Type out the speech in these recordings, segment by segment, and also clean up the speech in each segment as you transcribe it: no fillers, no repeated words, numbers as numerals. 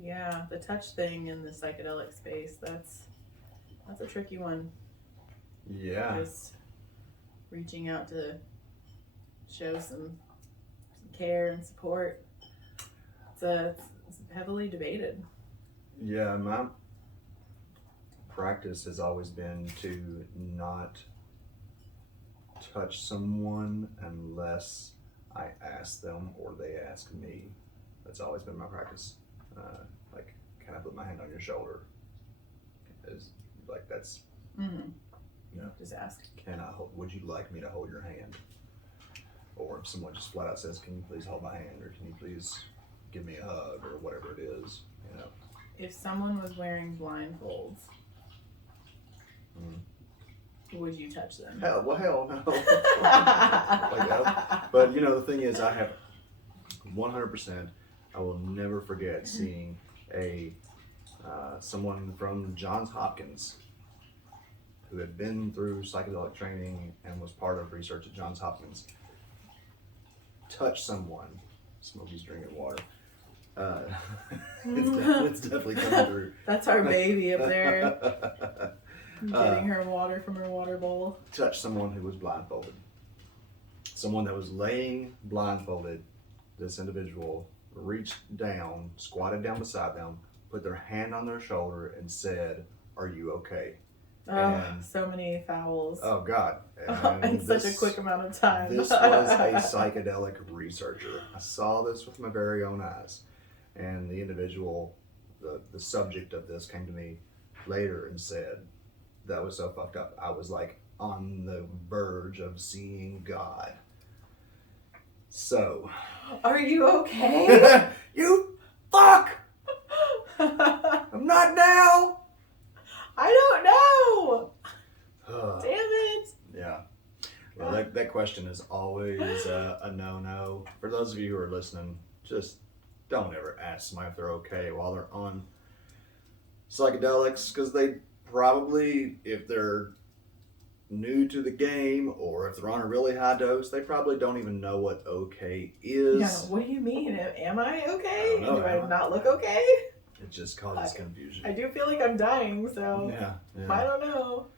Yeah, the touch thing in the psychedelic space, that's a tricky one. Yeah. Just reaching out to show some care and support. It's heavily debated. Yeah, my practice has always been to not touch someone unless I ask them or they ask me. That's always been my practice. Like, can I put my hand on your shoulder? Is like that's. Mm-hmm. You know, just ask. Would you like me to hold your hand? Or if someone just flat out says, "Can you please hold my hand?" or "Can you please give me a hug?" or whatever it is, you know. If someone was wearing blindfolds, would you touch them? Hell no. But you know, the thing is, I have 100%. I will never forget seeing someone from Johns Hopkins who had been through psychedelic training and was part of research at Johns Hopkins touch someone. Smokey's drinking water. It's definitely coming through. That's our baby up there. Getting her water from her water bowl. Touch someone who was blindfolded. Someone that was laying blindfolded. This individual reached down, squatted down beside them, put their hand on their shoulder and said, "Are you okay?" Oh, so many fouls. Oh, God. In such a quick amount of time. This was a psychedelic researcher. I saw this with my very own eyes. And the individual, the subject of this came to me later and said, that was so fucked up. I was like on the verge of seeing God. So. Are you okay? You fuck! I'm not now! I don't know! Damn it! Yeah. Well, that question is always a no-no. For those of you who are listening, just don't ever ask somebody if they're okay while they're on psychedelics, because they probably, if they're new to the game or if they're on a really high dose, they probably don't even know what okay is. Yeah, what do you mean? Am I okay? I don't know, do I not look okay? It just causes confusion. I do feel like I'm dying, so yeah. I don't know.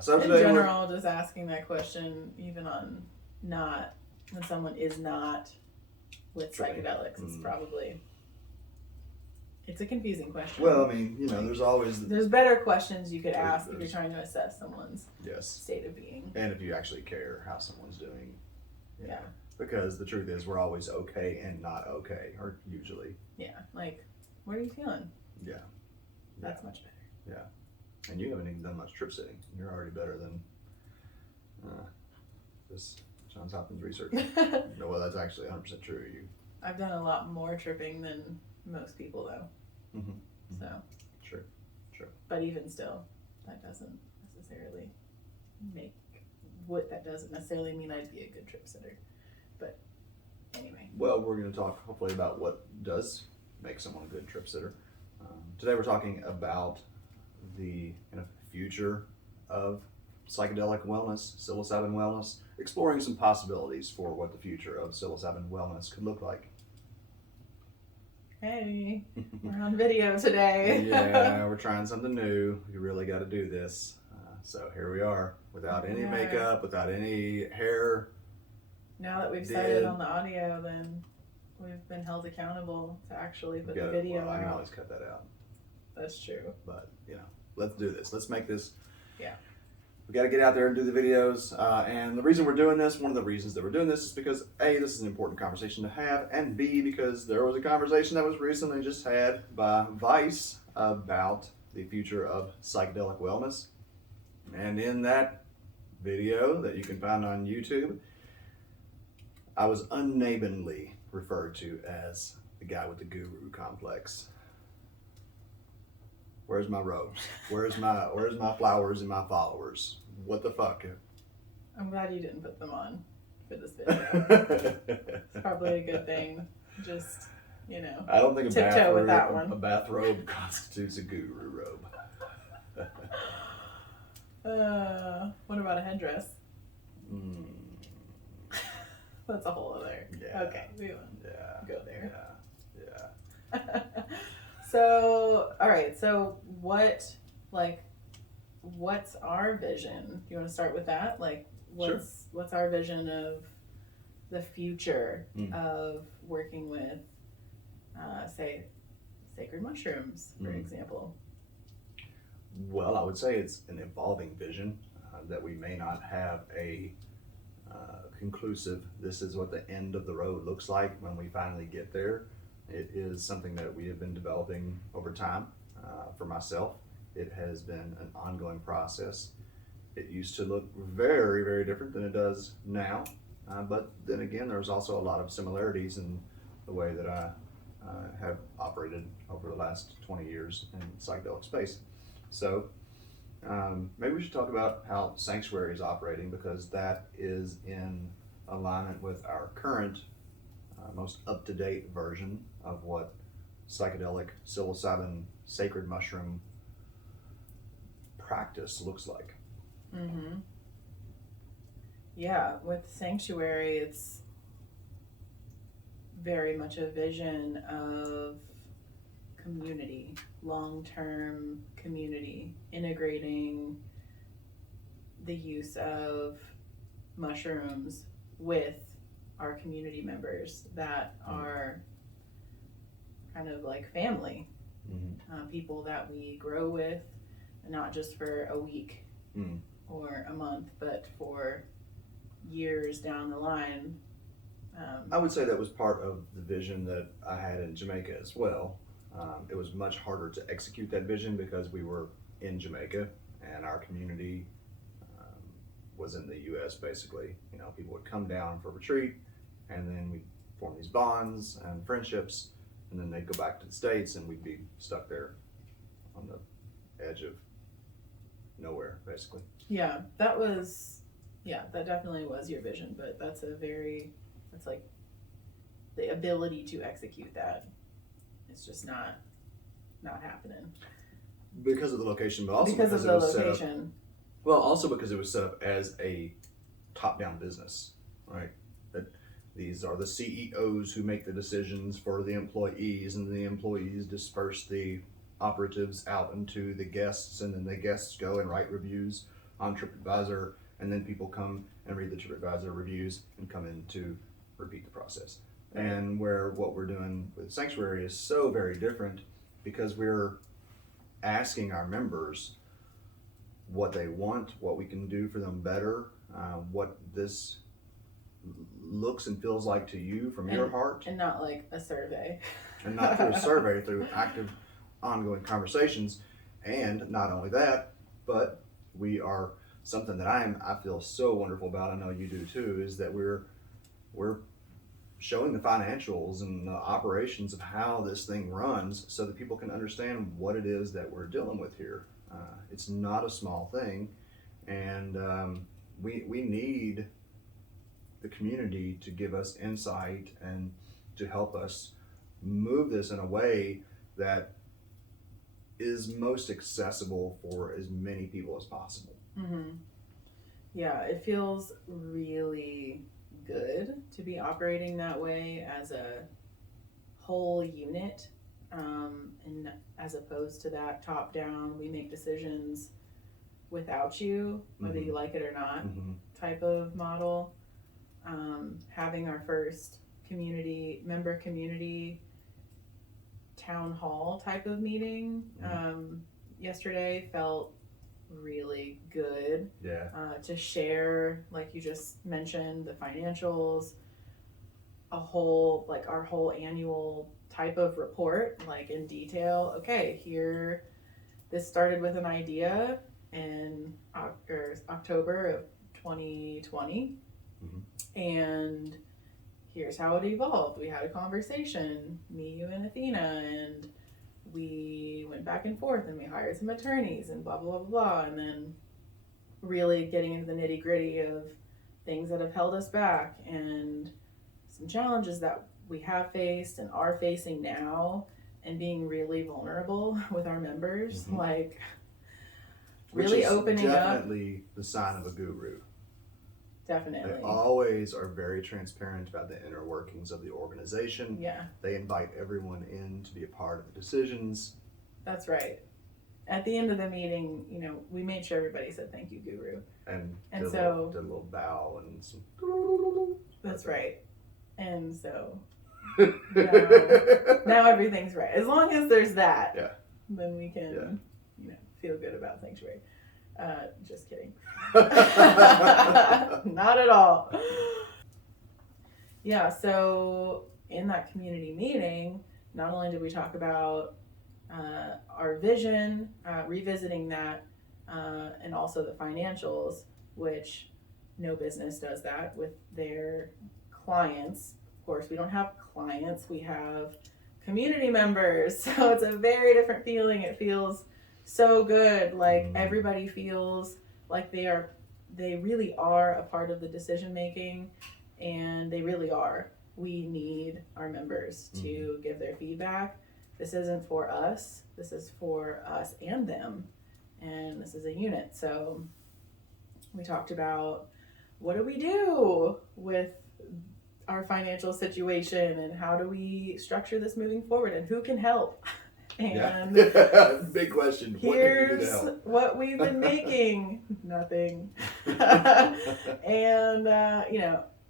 So in general, just asking that question, even on not, when someone is not with psychedelics, it's probably, it's a confusing question. Well, I mean, you know, there's better questions you could ask if you're trying to assess someone's state of being. And if you actually care how someone's doing. Yeah. Because the truth is, we're always okay and not okay, or usually. Yeah, like, what are you feeling? Yeah. That's much better. Yeah. And you haven't even done much trip sitting. You're already better than this Johns Hopkins research. No, well, that's actually 100% true. I've done a lot more tripping than most people, though. Mm-hmm. So. True. But even still, that doesn't necessarily that doesn't necessarily mean I'd be a good trip sitter. But anyway. Well, we're going to talk hopefully about what does make someone a good trip sitter. Today we're talking about the future of psychedelic wellness, psilocybin wellness, exploring some possibilities for what the future of psilocybin wellness could look like. Hey, we're on video today. Yeah, we're trying something new. You really got to do this. So here we are, without any makeup, without any hair. Now that we've started on the audio, then we've been held accountable to actually put the video I can out. always cut that out. That's true. But, let's do this. Let's make this. Yeah. We got to get out there and do the videos. And the reason we're doing this, one of the reasons that we're doing this is because A, this is an important conversation to have, and B, because there was a conversation that was recently just had by Vice about the future of psychedelic wellness. And in that video that you can find on YouTube, I was unnamedly referred to as the guy with the guru complex. Where's my robes? Where's my flowers and my followers? What the fuck? I'm glad you didn't put them on for this video. It's probably a good thing. Just, I don't think tiptoe with that one. A bathrobe constitutes a guru robe. What about a headdress? That's a whole other. Yeah. Okay, we won't go there. Yeah. So, all right. So, what's our vision? Do you want to start with that? Like, what's our vision of the future of working with, say, sacred mushrooms, for example? Well, I would say it's an evolving vision that we may not have a conclusive, this is what the end of the road looks like when we finally get there. It is something that we have been developing over time. For myself, it has been an ongoing process. It used to look very, very different than it does now. But then again, there's also a lot of similarities in the way that I have operated over the last 20 years in psychedelic space. So maybe we should talk about how Sanctuary is operating, because that is in alignment with our current, most up-to-date version of what psychedelic psilocybin sacred mushroom practice looks like. Mm-hmm. Yeah, with Sanctuary, it's very much a vision of community, long-term community, integrating the use of mushrooms with our community members that are kind of like family, people that we grow with, not just for a week or a month, but for years down the line. I would say that was part of the vision that I had in Jamaica as well. It was much harder to execute that vision because we were in Jamaica and our community was in the U.S. basically. You know, people would come down for retreat, and then we'd form these bonds and friendships, and then they'd go back to the States, and we'd be stuck there on the edge of nowhere, basically. Yeah, that definitely was your vision, but that's like the ability to execute that. It's just not happening. Because of the location, but also because of the location. Well, also because it was set up as a top-down business, right? That these are the CEOs who make the decisions for the employees, and the employees disperse the operatives out into the guests, and then the guests go and write reviews on TripAdvisor, and then people come and read the TripAdvisor reviews and come in to repeat the process. And where what we're doing with Sanctuary is so very different, because we're asking our members what they want, what we can do for them better, what this looks and feels like to you from your heart. And not like a survey. And not through a survey, through active, ongoing conversations. And not only that, but we are, something that I feel so wonderful about, I know you do too, is that we're showing the financials and the operations of how this thing runs so that people can understand what it is that we're dealing with here. It's not a small thing, and we need the community to give us insight and to help us move this in a way that is most accessible for as many people as possible. Mm-hmm. Yeah, it feels really good to be operating that way as a whole unit, and as opposed to that top down, we make decisions without you, whether you like it or not, type of model. Having our first member community town hall type of meeting yesterday felt really good. Yeah. To share, like you just mentioned, the financials, our whole annual type of report, like in detail. Okay, here, this started with an idea in October of 2020, and here's how it evolved. We had a conversation, me, you, and Athena, and we went back and forth, and we hired some attorneys, and blah, blah, blah, blah, and then really getting into the nitty gritty of things that have held us back and some challenges that we have faced and are facing now, and being really vulnerable with our members, like really opening up. Definitely the sign of a guru. Definitely. They always are very transparent about the inner workings of the organization. Yeah. They invite everyone in to be a part of the decisions. That's right. At the end of the meeting, we made sure everybody said thank you, Guru. And so did a little bow and some. That's right. And so now everything's right. As long as there's that, then we can feel good about sanctuary. Just kidding. Not at all. Yeah, so in that community meeting, not only did we talk about our vision, revisiting that, and also the financials, which no business does that with their clients. Of course, we don't have clients, we have community members, so it's a very different feeling. It feels so good, like everybody feels like they really are a part of the decision making, and they really are. We need our members to give their feedback. This isn't for us, this is for us and them, and this is a unit. So we talked about what do we do with our financial situation, and how do we structure this moving forward, and who can help. And big question. Here's what we've been making. Nothing. And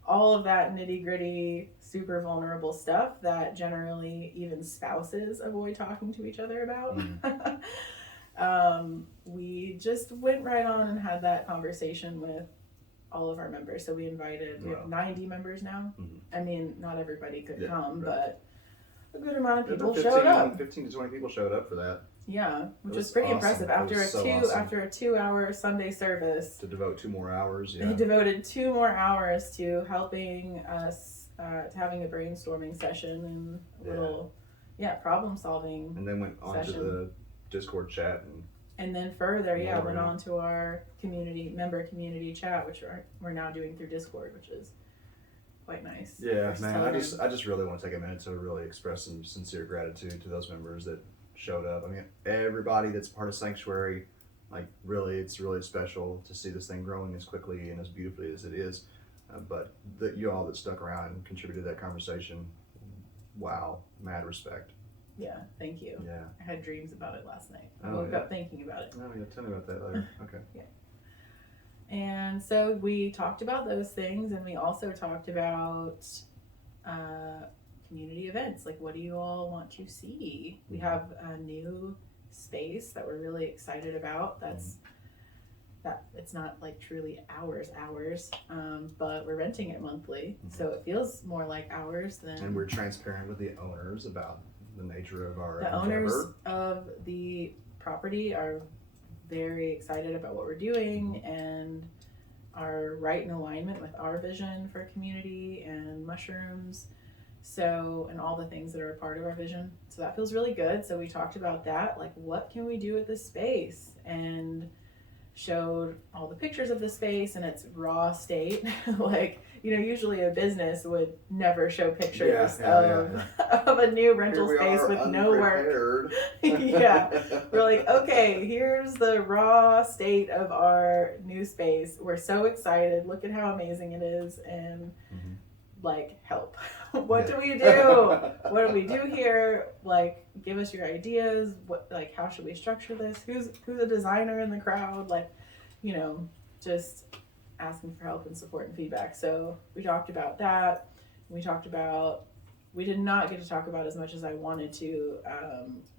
all of that nitty gritty, super vulnerable stuff that generally even spouses avoid talking to each other about. We just went right on and had that conversation with all of our members. So we have 90 members now. I mean, not everybody could come, but a good amount of people showed up. 15 to 20 people showed up for that. Yeah, which was pretty impressive. After a 2-hour Sunday service, to devote 2 more hours. They devoted 2 more hours to helping us, to having a brainstorming session and a little problem solving. And then went on to the Discord chat and then further, went on to our member community chat, which we're now doing through Discord, which is quite nice. Yeah, man, I just really want to take a minute to really express some sincere gratitude to those members that showed up. I mean, everybody that's part of Sanctuary, like really, it's really special to see this thing growing as quickly and as beautifully as it is. But you all that stuck around and contributed to that conversation, wow, mad respect. Yeah, thank you. Yeah. I had dreams about it last night. I woke up thinking about it. Oh, yeah, tell me about that later. Okay. Yeah. And so we talked about those things, and we also talked about community events. Like, what do you all want to see? We have a new space that we're really excited about. That it's not like truly ours, but we're renting it monthly, so it feels more like ours than. And we're transparent with the owners about the nature of our endeavor. Owners of the property are very excited about what we're doing and are right in alignment with our vision for community and mushrooms, and all the things that are a part of our vision. So that feels really good. So we talked about that, like what can we do with this space, and showed all the pictures of the space in its raw state. Like, usually a business would never show pictures of a new rental space with no work. We're like, okay, here's the raw state of our new space. We're so excited. Look at how amazing it is. And like, help. What do we do? What do we do here? Like, give us your ideas. How should we structure this? Who's a designer in the crowd? Like, just asking for help and support and feedback. So we talked about that. We did not get to talk about as much as I wanted to,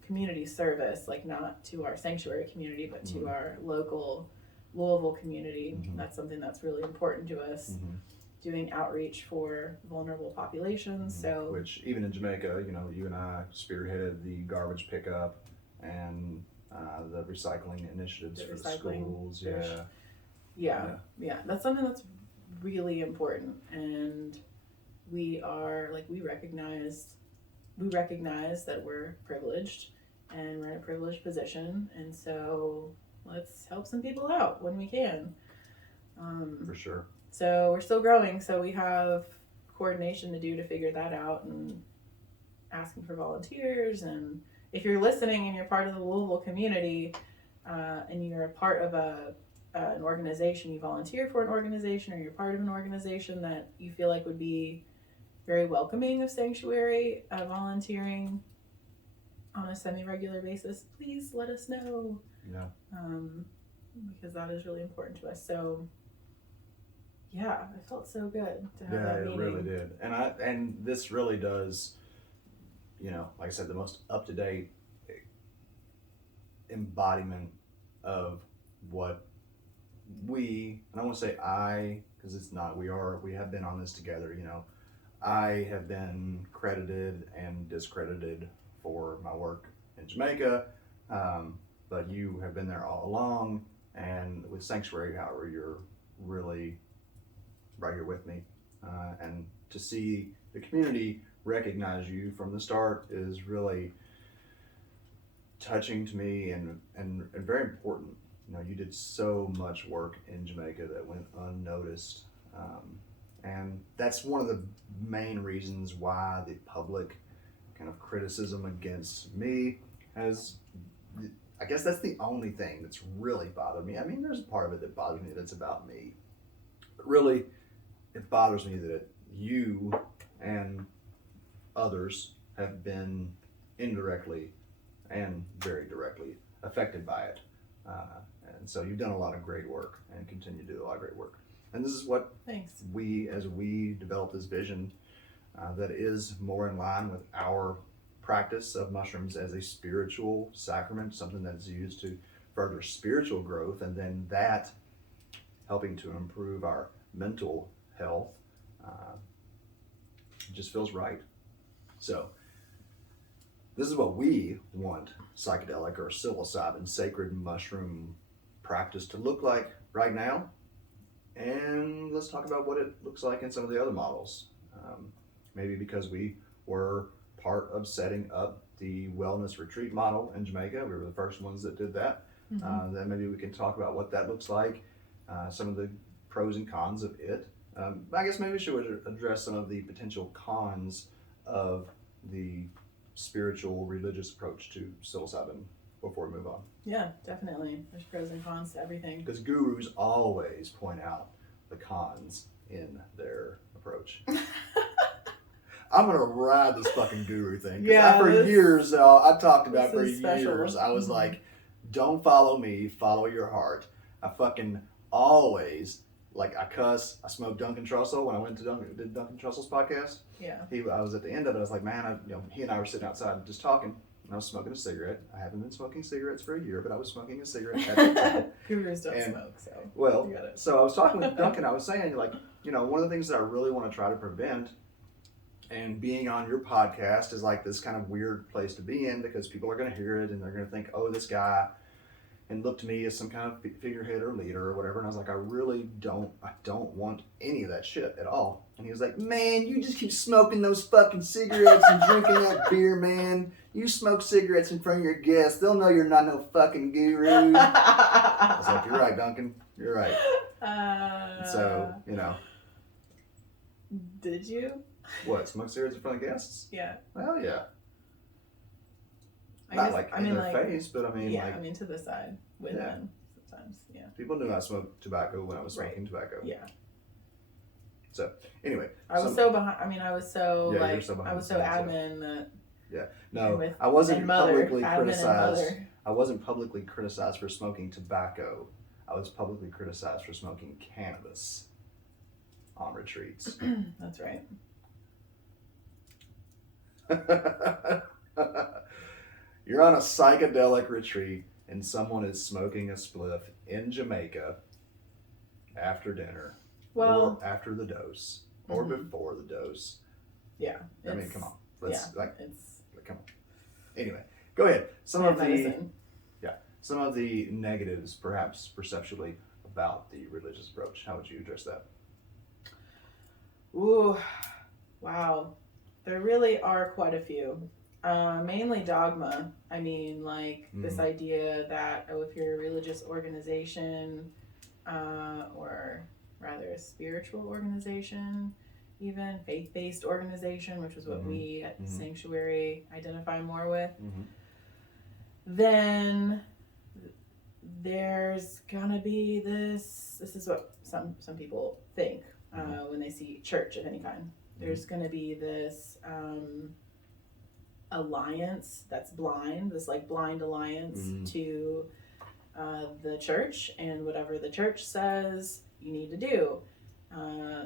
community service, like not to our sanctuary community, but to our local Louisville community. That's something that's really important to us. Doing outreach for vulnerable populations. So, which even in Jamaica, you and I spearheaded the garbage pickup and the recycling initiatives for schools. Yeah. That's something that's really important, and we recognize that we're privileged and we're in a privileged position, and so let's help some people out when we can. For sure. So we're still growing, so we have coordination to do to figure that out, and asking for volunteers. And if you're listening and you're part of the Louisville community, and you're a part of a an organization, you volunteer for an organization, or you're part of an organization that you feel like would be very welcoming of sanctuary volunteering on a semi-regular basis, please let us know. Yeah. Because that is really important to us. So yeah, it felt so good to have that meeting. Yeah, it really did. And this really does, like I said, the most up-to-date embodiment of what we, and I won't say I, because it's not, we have been on this together, I have been credited and discredited for my work in Jamaica, but you have been there all along, and with Sanctuary, however, you're really right here with me, and to see the community recognize you from the start is really touching to me and very important. You did so much work in Jamaica that went unnoticed, and that's one of the main reasons why the public kind of criticism against me has, I guess that's the only thing that's really bothered me. I mean, there's a part of it that bothers me that's about me, but really it bothers me that you and others have been indirectly and very directly affected by it. And so you've done a lot of great work and continue to do a lot of great work. And this is what Thanks. as we develop this vision that is more in line with our practice of mushrooms as a spiritual sacrament, something that's used to further spiritual growth, and then that helping to improve our mental health, it just feels right. So this is what we want psychedelic or psilocybin sacred mushroom practice to look like right now. And let's talk about what it looks like in some of the other models. Maybe because we were part of setting up the wellness retreat model in Jamaica. We were the first ones that did that. Mm-hmm. Then maybe we can talk about what that looks like, some of the pros and cons of it. I guess maybe we should address some of the potential cons of the spiritual religious approach to psilocybin before we move on. Yeah, definitely. There's pros and cons to everything. Because gurus always point out the cons in their approach. I'm gonna ride this fucking guru thing. Yeah, for years, I talked about for special. years. I was Mm-hmm. like, don't follow me, follow your heart. I fucking always, I cuss. I smoked Duncan Trussell when I went to did Duncan Trussell's podcast. Yeah. I was at the end of it. I was like, man, he and I were sitting outside just talking, and I was smoking a cigarette. I haven't been smoking cigarettes for a year, but I was smoking a cigarette at the time. Gurus don't smoke, so. Well, you got it. so I was talking with Duncan. I was saying, one of the things that I really want to try to prevent, and being on your podcast is like this kind of weird place to be in, because people are going to hear it and they're going to think, oh, this guy, and look to me as some kind of figurehead or leader or whatever. And I was like, I don't want any of that shit at all. And he was like, man, you just keep smoking those fucking cigarettes and drinking that beer, man. You smoke cigarettes in front of your guests. They'll know you're not no fucking guru. I was like, you're right, Duncan. You're right. So, Did you? What, smoke cigarettes in front of guests? Yeah. Well, yeah. I Not guess, like I in mean, their like, face, but I mean, yeah, like, I mean to the side with Yeah. them sometimes. Yeah. people knew I smoked tobacco when I was Right. smoking tobacco. Yeah. So, anyway. I was so behind. I mean, I was so Yeah, you were like so behind I was the so scenes, admin that. No, with- I wasn't and mother, publicly admin and criticized. mother. I wasn't publicly criticized for smoking tobacco. I was publicly criticized for smoking cannabis on retreats. That's right. You're on a psychedelic retreat and someone is smoking a spliff in Jamaica after dinner, Well, or after the dose, or Mhm. before the dose. yeah. I mean, it's- come on. Let's It's come on. Anyway, go ahead. Some plant of medicine. the negatives, perhaps perceptually, about the religious approach. How would you address that? Ooh, wow. There really are quite a few. Mainly dogma. I mean, like this idea that, oh, if you're a religious organization, or rather a spiritual organization, even faith-based organization, which is what we at Sanctuary identify more with, then there's gonna be this is what some people think when they see church of any kind. There's gonna be this alliance that's blind, this like blind alliance to the church and whatever the church says you need to do.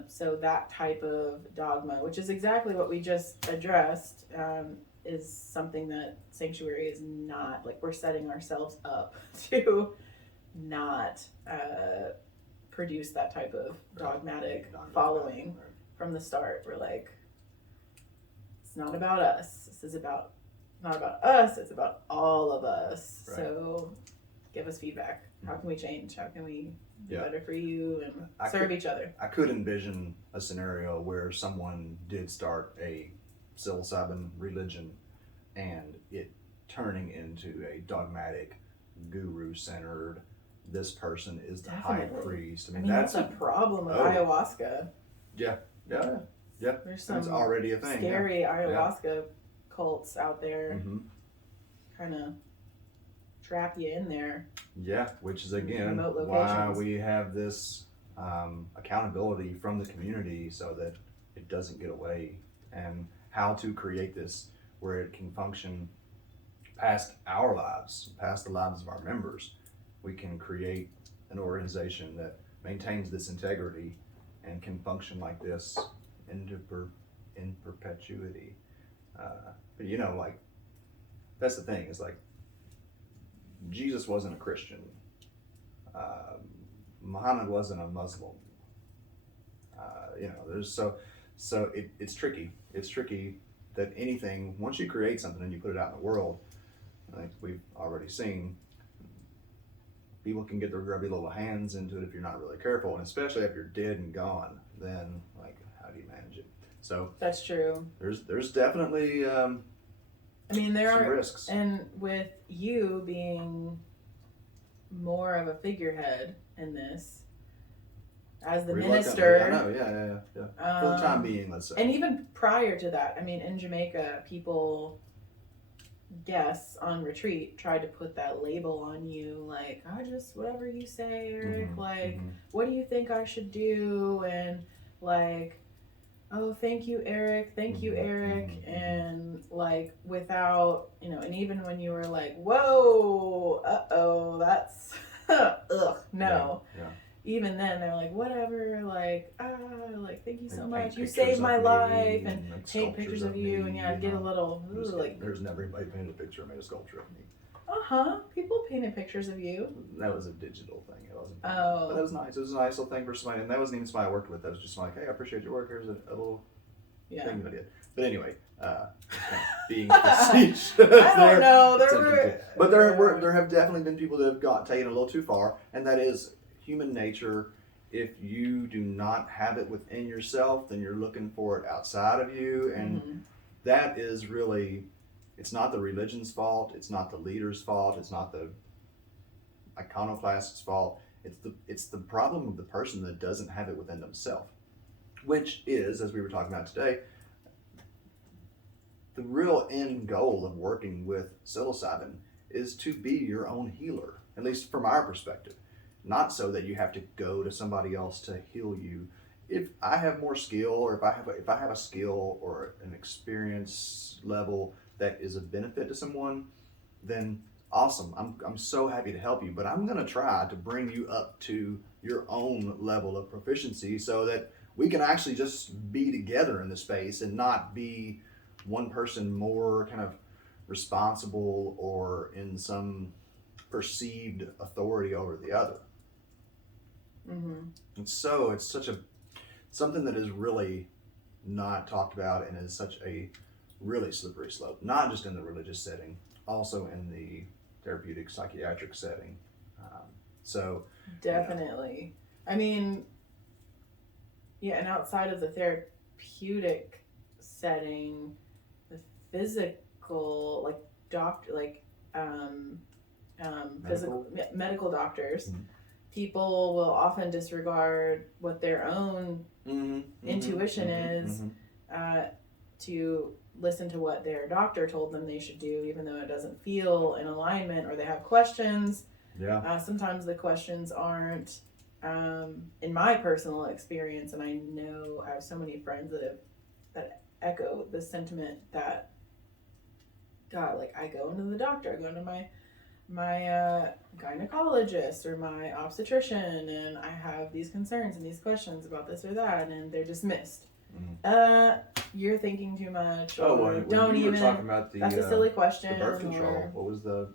So that type of dogma, which is exactly what we just addressed, is something that Sanctuary is not. Like, we're setting ourselves up to not produce that type of dogmatic following from the start. We're like, it's not about us. This is not about us. It's about all of us. Right. So give us feedback. How can we change? How can we do better for you and serve each other? I could envision a scenario where someone did start a psilocybin religion and it turning into a dogmatic, guru-centered, this person is the high priest. I mean that's a problem with ayahuasca. Yeah. There's some it's already a thing. Scary ayahuasca cults out there, kind of trap you in there. Yeah, which is again why we have this accountability from the community so that it doesn't get away, and how to create this where it can function past our lives, past the lives of our members. We can create an organization that maintains this integrity and can function like this in perpetuity. But you know, like, that's the thing, is like, Jesus wasn't a Christian. Muhammad wasn't a Muslim. You know, there's so it's tricky. It's tricky that anything, once you create something and you put it out in the world, like we've already seen, people can get their grubby little hands into it if you're not really careful, and especially if you're dead and gone, then like, how do you manage it? So that's true. There's definitely I mean, there some are risks. And with you being more of a figurehead in this, as the minister. I know, yeah. For the time being, let's say. And even prior to that, I mean, in Jamaica, guests on retreat tried to put that label on you, like, just whatever you say, Eric, what do you think I should do? And like, oh, thank you, Eric, and like, without, you know, and even when you were like, whoa, that's, ugh, no. Yeah. Even then, they're like, whatever, like, thank you so much. You saved my life, and paint pictures of you, and get a little, like. There's never anybody painted a picture or made a sculpture of me. People painted pictures of you. That was a digital thing. It wasn't. Oh. But that was nice. It was a nice little thing for somebody, and that wasn't even somebody I worked with. That was just like, hey, I appreciate your work. Here's a little thing that I did. But anyway, being facetious. I don't know. But there have definitely been people that have taken it a little too far, and that is human nature. If you do not have it within yourself, then you're looking for it outside of you, and that is really. It's not the religion's fault. It's not the leader's fault. It's not the iconoclast's fault. It's the problem of the person that doesn't have it within themselves, which is, as we were talking about today, the real end goal of working with psilocybin is to be your own healer, at least from our perspective. Not so that you have to go to somebody else to heal you. If I have more skill, or if I have a skill or an experience level that is a benefit to someone, then awesome. I'm so happy to help you, but I'm going to try to bring you up to your own level of proficiency so that we can actually just be together in the space and not be one person more kind of responsible or in some perceived authority over the other. And so it's something that is really not talked about, and is such a really slippery slope, not just in the religious setting, also in the therapeutic psychiatric setting. Definitely. I mean, and outside of the therapeutic setting, the physical, like medical doctors, people will often disregard what their own intuition is to listen to what their doctor told them they should do, even though it doesn't feel in alignment, or they have questions. Yeah. Sometimes the questions aren't, in my personal experience, and I know I have so many friends that echo the sentiment that, God, like I go into the doctor, I go into my gynecologist or my obstetrician, and I have these concerns and these questions about this or that, and they're dismissed. You're thinking too much. Or don't even. Were talking about that's a silly question. The birth control. What was the?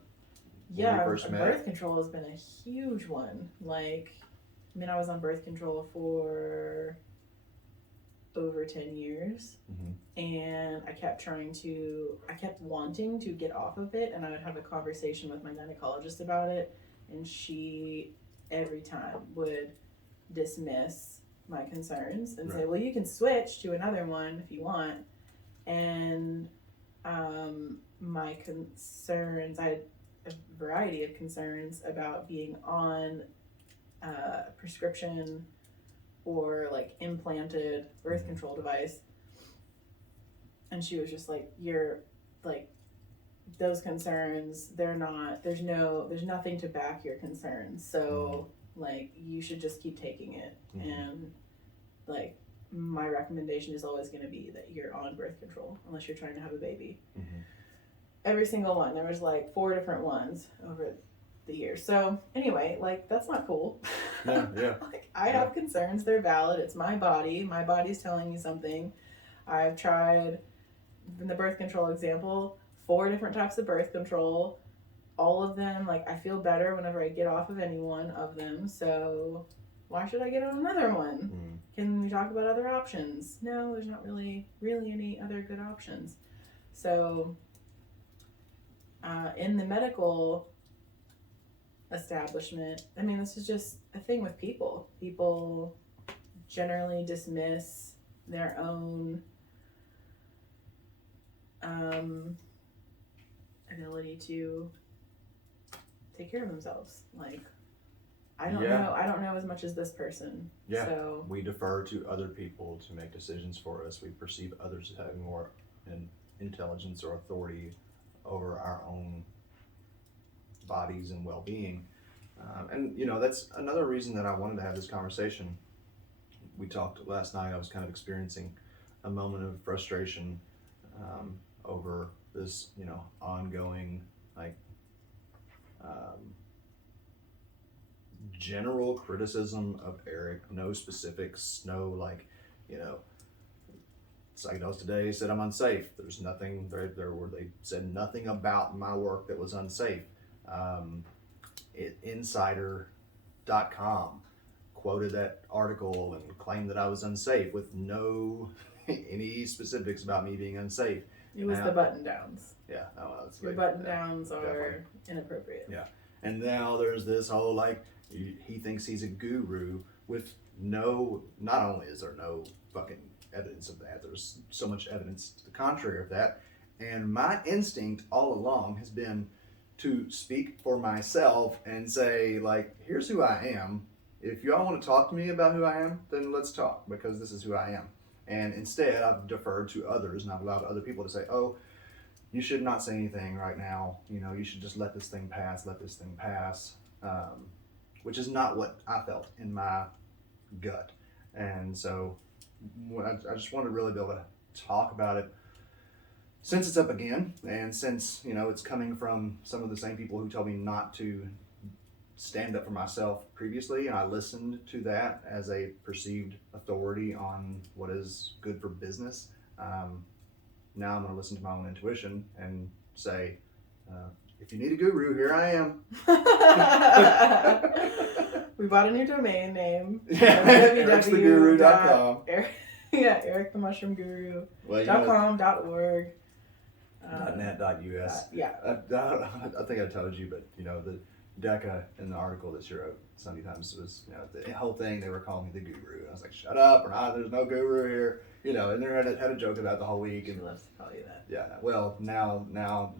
Birth control has been a huge one. Like, I mean, I was on birth control for over 10 years, and I kept wanting to get off of it, and I would have a conversation with my gynecologist about it, and she every time would dismiss my concerns and say, well, you can switch to another one if you want. And my concerns, I had a variety of concerns about being on prescription or like implanted birth control device, and she was just like, you're like, those concerns, there's nothing to back your concerns, so like you should just keep taking it. And like my recommendation is always going to be that you're on birth control unless you're trying to have a baby. Every single one. There was like 4 different ones over the years. So anyway, like that's not cool. Yeah. Like I have concerns, they're valid. It's my body's telling me something. I've tried, in the birth control example, 4 different types of birth control. All of them, like I feel better whenever I get off of any one of them, so why should I get on another one? Can we talk about other options? No, there's not really any other good options. So in the medical establishment, I mean, this is just a thing with people. People generally dismiss their own ability to take care of themselves. Like, I don't know as much as this person. Yeah. So we defer to other people to make decisions for us. We perceive others as having more intelligence or authority over our own bodies and well-being. And that's another reason that I wanted to have this conversation. We talked last night. I was kind of experiencing a moment of frustration over this, ongoing general criticism of Eric. No specifics. No Psychedelics Today said I'm unsafe. There's nothing there where they said nothing about my work that was unsafe. Insider.com quoted that article and claimed that I was unsafe with no any specifics about me being unsafe. It was the button downs. Yeah, your button downs are inappropriate. Yeah, and now there's this whole he thinks he's a guru with not only is there no fucking evidence of that, there's so much evidence to the contrary of that. And my instinct all along has been to speak for myself and say, here's who I am. If y'all want to talk to me about who I am, then let's talk, because this is who I am. And instead, I've deferred to others, and I've allowed other people to say, oh, you should not say anything right now. You should just let this thing pass, which is not what I felt in my gut. And so I just wanted to really be able to talk about it since it's up again, and since it's coming from some of the same people who told me not to stand up for myself previously, and I listened to that as a perceived authority on what is good for business. Now I'm going to listen to my own intuition and say, if you need a guru, here I am. We bought a new domain name. Eric'sTheGuru.com. Eric the Mushroom Guru. .com.org. .net.us. Yeah. I think I told you, but the Decca in the article that she wrote Sunday Times was, the whole thing, they were calling me the guru. I was like, shut up, there's no guru here. And they had a joke about it the whole week. She loves to call you that. Yeah. Well, now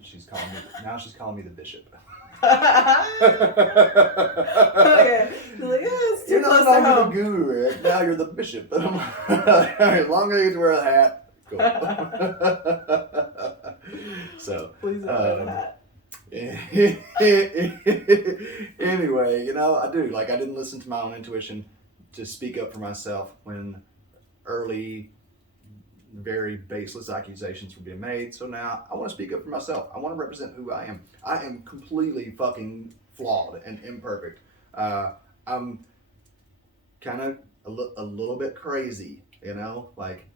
she's calling me the bishop. Okay. Like, it's too you're close not to home. the guru, Eric. Now you're the bishop. And I'm like, as long as you get to wear a hat, cool. So please don't wear the hat. Anyway, you know, I do. Like, I didn't listen to my own intuition to speak up for myself when early, very baseless accusations were being made. So now I want to speak up for myself. I want to represent who I am. I am completely fucking flawed and imperfect. I'm kind of a little bit crazy, you know, like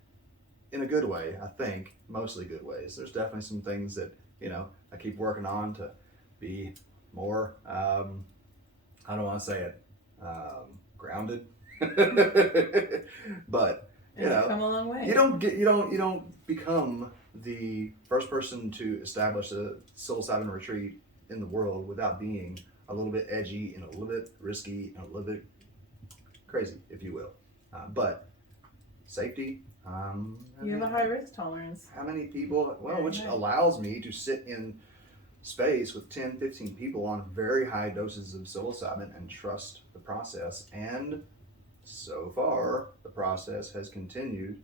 in a good way, I think, mostly good ways. There's definitely some things that, you know, I keep working on to be more, I don't want to say it, grounded, but you know, come a long way. you don't become the first person to establish a psilocybin retreat in the world without being a little bit edgy and a little bit risky and a little bit crazy, if you will. But safety. You have a high risk tolerance. How many people? Well, which Right. allows me to sit in space with 10, 15 people on very high doses of psilocybin and trust the process. And so far, the process has continued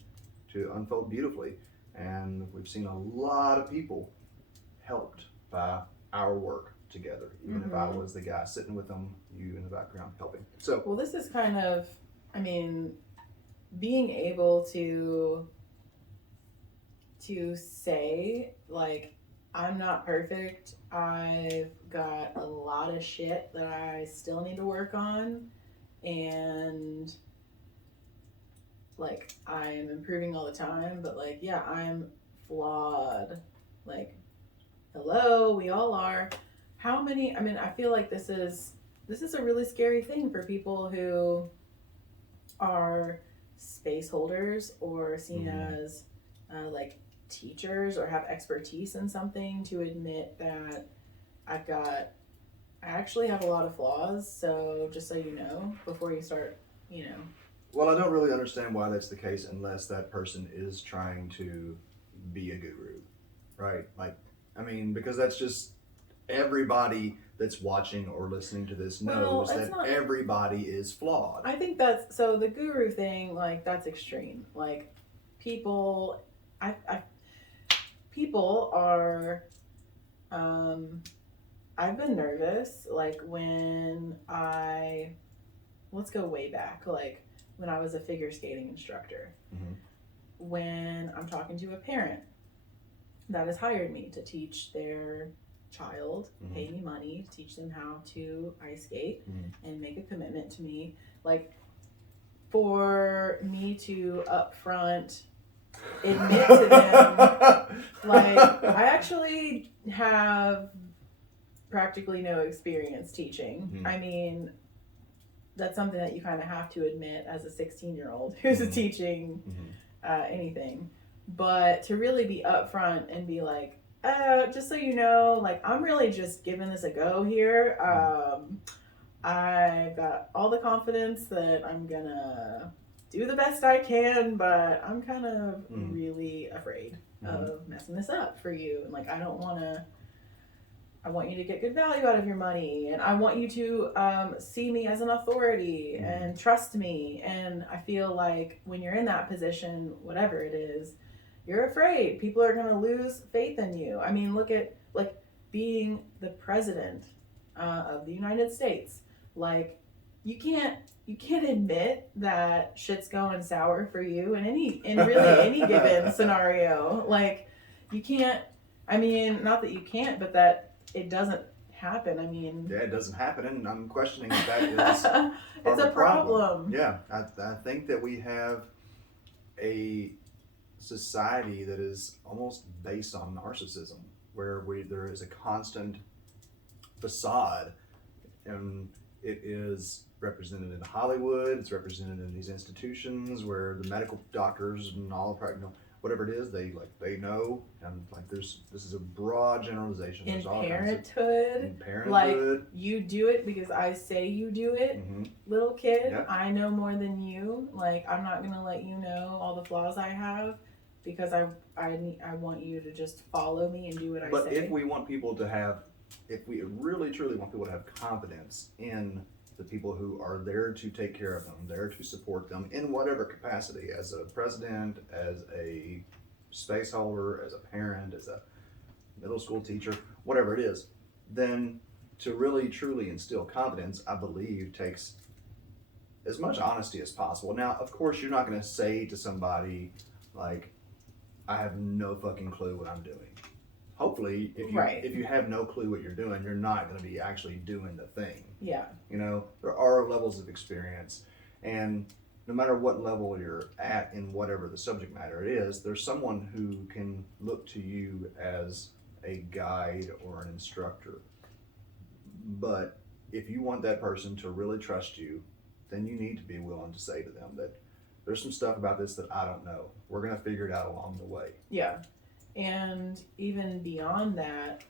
to unfold beautifully. And we've seen a lot of people helped by our work together. Even if I was the guy sitting with them, you in the background helping. So, well, this is kind of, I mean, being able to say, like, I'm not perfect. I've got a lot of shit that I still need to work on. And, like, I am improving all the time. But, like, yeah, I'm flawed. Like, hello, we all are. How many, I mean, I feel like this is a really scary thing for people who are space holders or seen as, like, teachers or have expertise in something, to admit that I actually have a lot of flaws. So just so you know, before you start, you know. well, I don't really understand why that's the case unless that person is trying to be a guru, right? Like, I mean, because that's just everybody that's watching or listening to this knows that everybody is flawed. I think that's, so the guru thing, like, that's extreme. Like, people, people are, I've been nervous, like, when let's go way back, like, when I was a figure skating instructor. When I'm talking to a parent that has hired me to teach their child, pay me money to teach them how to ice skate and make a commitment to me, like, for me to upfront admit to them, like, I actually have practically no experience teaching. I mean, that's something that you kind of have to admit as a 16-year-old who's teaching anything. But to really be upfront and be like, just so you know, like, I'm really just giving this a go here. I've got all the confidence that I'm gonna do the best I can, but I'm kind of really afraid of messing this up for you. And, like, I want you to get good value out of your money, and I want you to see me as an authority and trust me. And I feel like when you're in that position, whatever it is, you're afraid people are going to lose faith in you. I mean, look at, like, being the president of the United States. Like, you can't admit that shit's going sour for you in really any given scenario. Like, you can't, I mean, not that you can't, but that it doesn't happen. I mean, yeah, it doesn't happen, and I'm questioning if that is it's a problem. Yeah, I think that we have a society that is almost based on narcissism, where there is a constant facade, and it is represented in Hollywood. It's represented in these institutions where the medical doctors and all the whatever it is, they know, and, like, this is a broad generalization. In There's parenthood, like, you do it because I say you do it, little kid. Yep. I know more than you. Like, I'm not gonna let you know all the flaws I have, because I want you to just follow me and do what I say. But if we really truly want people to have confidence in the people who are there to take care of them, there to support them in whatever capacity, as a president, as a space holder, as a parent, as a middle school teacher, whatever it is, then to really truly instill confidence, I believe, takes as much honesty as possible. Now, of course, you're not going to say to somebody like, I have no fucking clue what I'm doing. Hopefully, if you have no clue what you're doing, you're not going to be actually doing the thing. Yeah. You know, there are levels of experience, and no matter what level you're at in whatever the subject matter is, there's someone who can look to you as a guide or an instructor. But if you want that person to really trust you, then you need to be willing to say to them that there's some stuff about this that I don't know. We're going to figure it out along the way. Yeah. And even beyond that,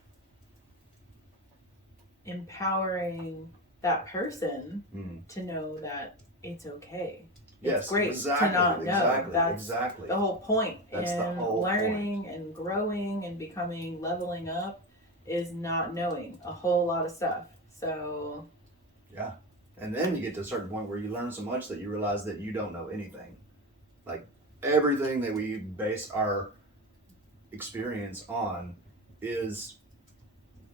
empowering that person to know that it's okay. Yes, it's great exactly, to not know. That's exactly. the whole point. That's and the whole learning point. And growing and becoming, leveling up is not knowing a whole lot of stuff. So yeah. And then you get to a certain point where you learn so much that you realize that you don't know anything. Like everything that we base our experience on is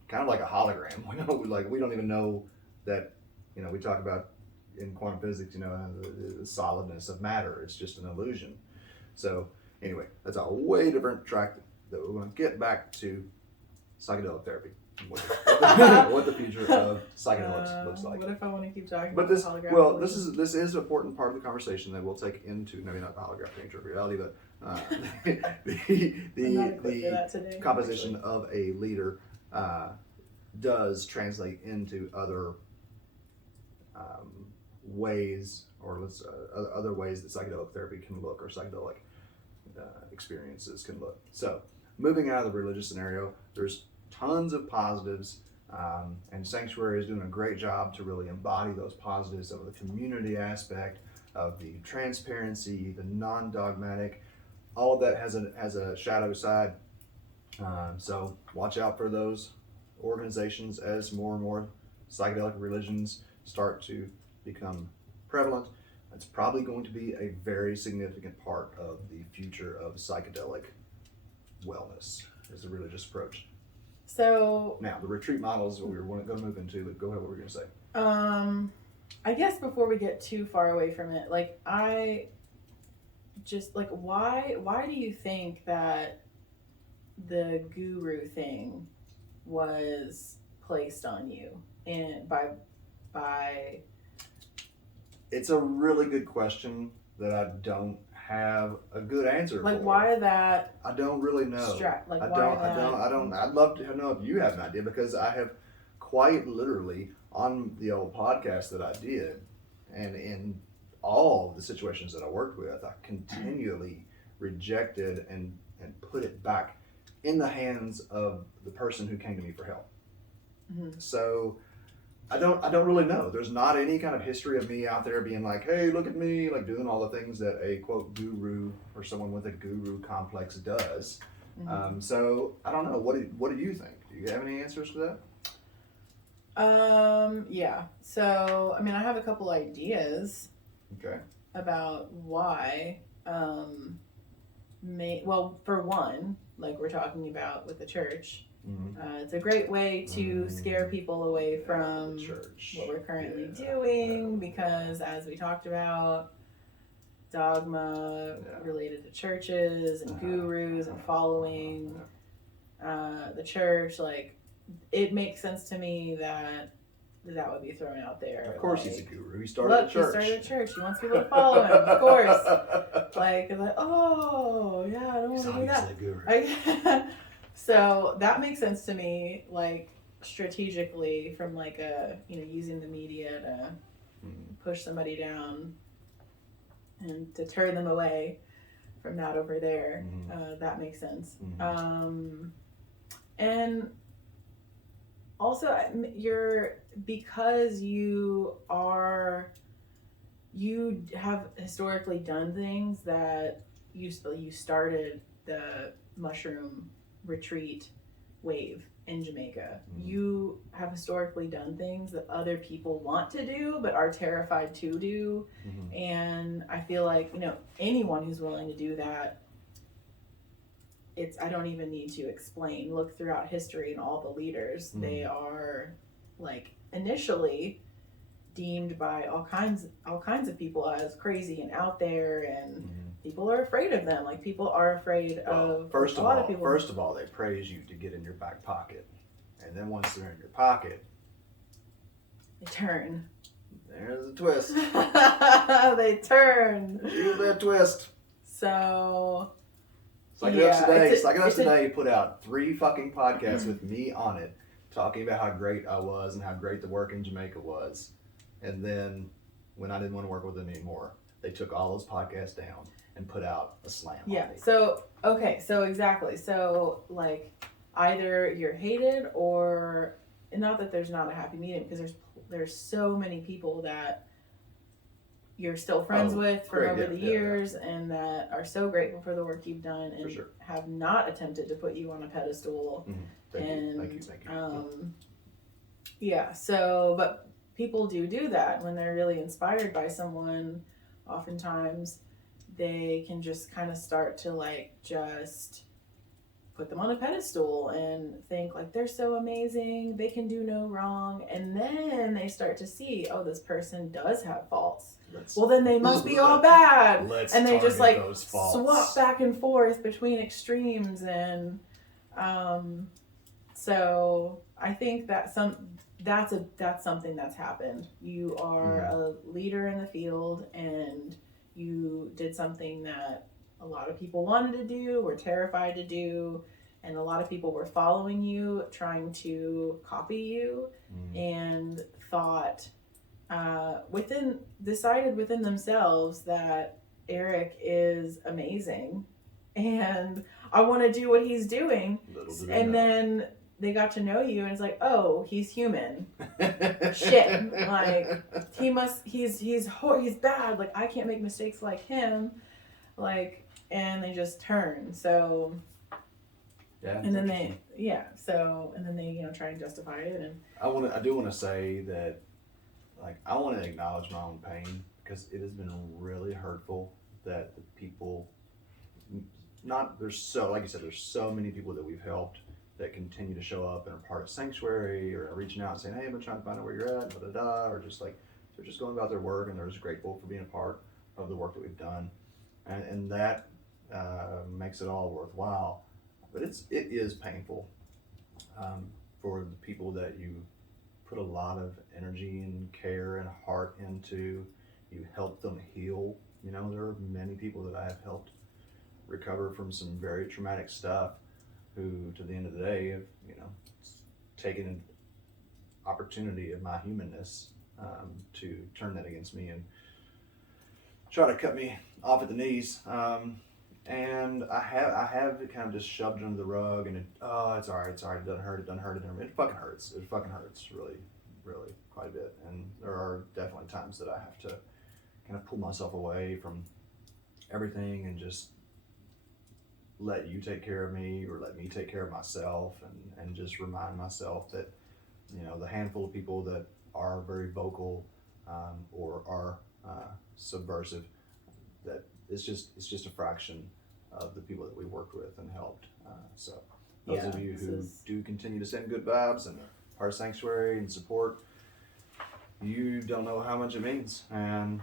kind of like a hologram. We don't even know that, you know, we talk about in quantum physics, you know, the solidness of matter. It's just an illusion. So anyway, that's a way different track that we're going to get back to psychedelic therapy. What the future of psychedelics looks like. What if I want to keep talking but about this, the holographic well, illusion? this is an important part of the conversation that we'll take into, maybe not the holographic nature of reality, but the composition of a leader does translate into other ways, or other ways that psychedelic therapy can look, or psychedelic experiences can look. So, moving out of the religious scenario, there's tons of positives, and Sanctuary is doing a great job to really embody those positives of the community aspect, of the transparency, the non-dogmatic. All of that has a shadow side. So watch out for those organizations as more and more psychedelic religions start to become prevalent. It's probably going to be a very significant part of the future of psychedelic wellness as a religious approach. So now the retreat model is what we were going to move into, but go ahead, what were you going to say? I guess before we get too far away from it, like I just like why do you think that the guru thing was placed on you and by It's a really good question that I don't have a good answer like for. Why that I don't really know. I'd love to know if you have an idea, because I have quite literally on the old podcast that I did, and in all the situations that I worked with, I continually rejected and put it back in the hands of the person who came to me for help. Mm-hmm. So I don't really know. There's not any kind of history of me out there being like, hey, look at me, like doing all the things that a quote guru or someone with a guru complex does. Mm-hmm. So I don't know. What do you think? Do you have any answers to that? Yeah. So I mean, I have a couple ideas. Okay. About why. Well, for one, like we're talking about with the church. Mm-hmm. It's a great way to scare people away from what we're currently doing, because as we talked about, dogma related to churches and gurus and following the church, like it makes sense to me that would be thrown out there. Of course, like, he's a guru. He started a church. He started a church. He wants people to follow him. Of course. Like, oh yeah, I don't want to do that. He's a guru. So that makes sense to me, like strategically, from like using the media to push somebody down and to turn them away from that over there. That makes sense. And also, because you have historically done things that you started the mushroom retreat wave in Jamaica. You have historically done things that other people want to do but are terrified to do. Mm-hmm. And I feel like, anyone who's willing to do that I don't even need to explain. Look throughout history and all the leaders, they are like initially deemed by all kinds of people as crazy and out there, and people are afraid of them. Like people are afraid of first a of lot all, of people. First of all, they praise you to get in your back pocket, and then once they're in your pocket, they turn. There's a twist. They turn. Shoot that twist. So Psychedelics Today put out 3 fucking podcasts with me on it, talking about how great I was and how great the work in Jamaica was. And then when I didn't want to work with them anymore, they took all those podcasts down and put out a slam on me. So exactly. So like either you're hated or, and not that there's not a happy medium, because there's so many people that you're still friends with from over the years and that are so grateful for the work you've done and have not attempted to put you on a pedestal. Thank you. So but people do that when they're really inspired by someone. Oftentimes they can just kind of start to like just put them on a pedestal and think like they're so amazing, they can do no wrong, and then they start to see, oh, this person does have faults. Well, then they must be all bad, and they just like swap back and forth between extremes. And so I think that that's something that's happened. You are a leader in the field, and you did something that a lot of people wanted to do, were terrified to do, and a lot of people were following you, trying to copy you, and thought decided within themselves that Eric is amazing and I want to do what he's doing. And then they got to know you and it's like, oh, he's human. Shit. Like he's bad. Like I can't make mistakes like him. Like, and they just turn. So and then they try and justify it. And I do want to say that, like, I want to acknowledge my own pain, because it has been really hurtful that the people, there's so many people that we've helped that continue to show up and are part of Sanctuary or are reaching out and saying, hey, I've been trying to find out where you're at, or just like, they're just going about their work and they're just grateful for being a part of the work that we've done. And that makes it all worthwhile. But it is painful for the people that you put a lot of energy and care and heart into. You help them heal. You know, there are many people that I have helped recover from some very traumatic stuff who, to the end of the day, have, taken an opportunity of my humanness to turn that against me and try to cut me off at the knees. And I have it kind of just shoved under the rug, and it's all right, it doesn't hurt, it fucking hurts. It fucking hurts really, really quite a bit. And there are definitely times that I have to kind of pull myself away from everything and just let you take care of me, or let me take care of myself, and just remind myself that, the handful of people that are very vocal or are subversive, that it's just a fraction of the people that we worked with and helped. So those of you who do continue to send good vibes and our Sanctuary and support, you don't know how much it means. And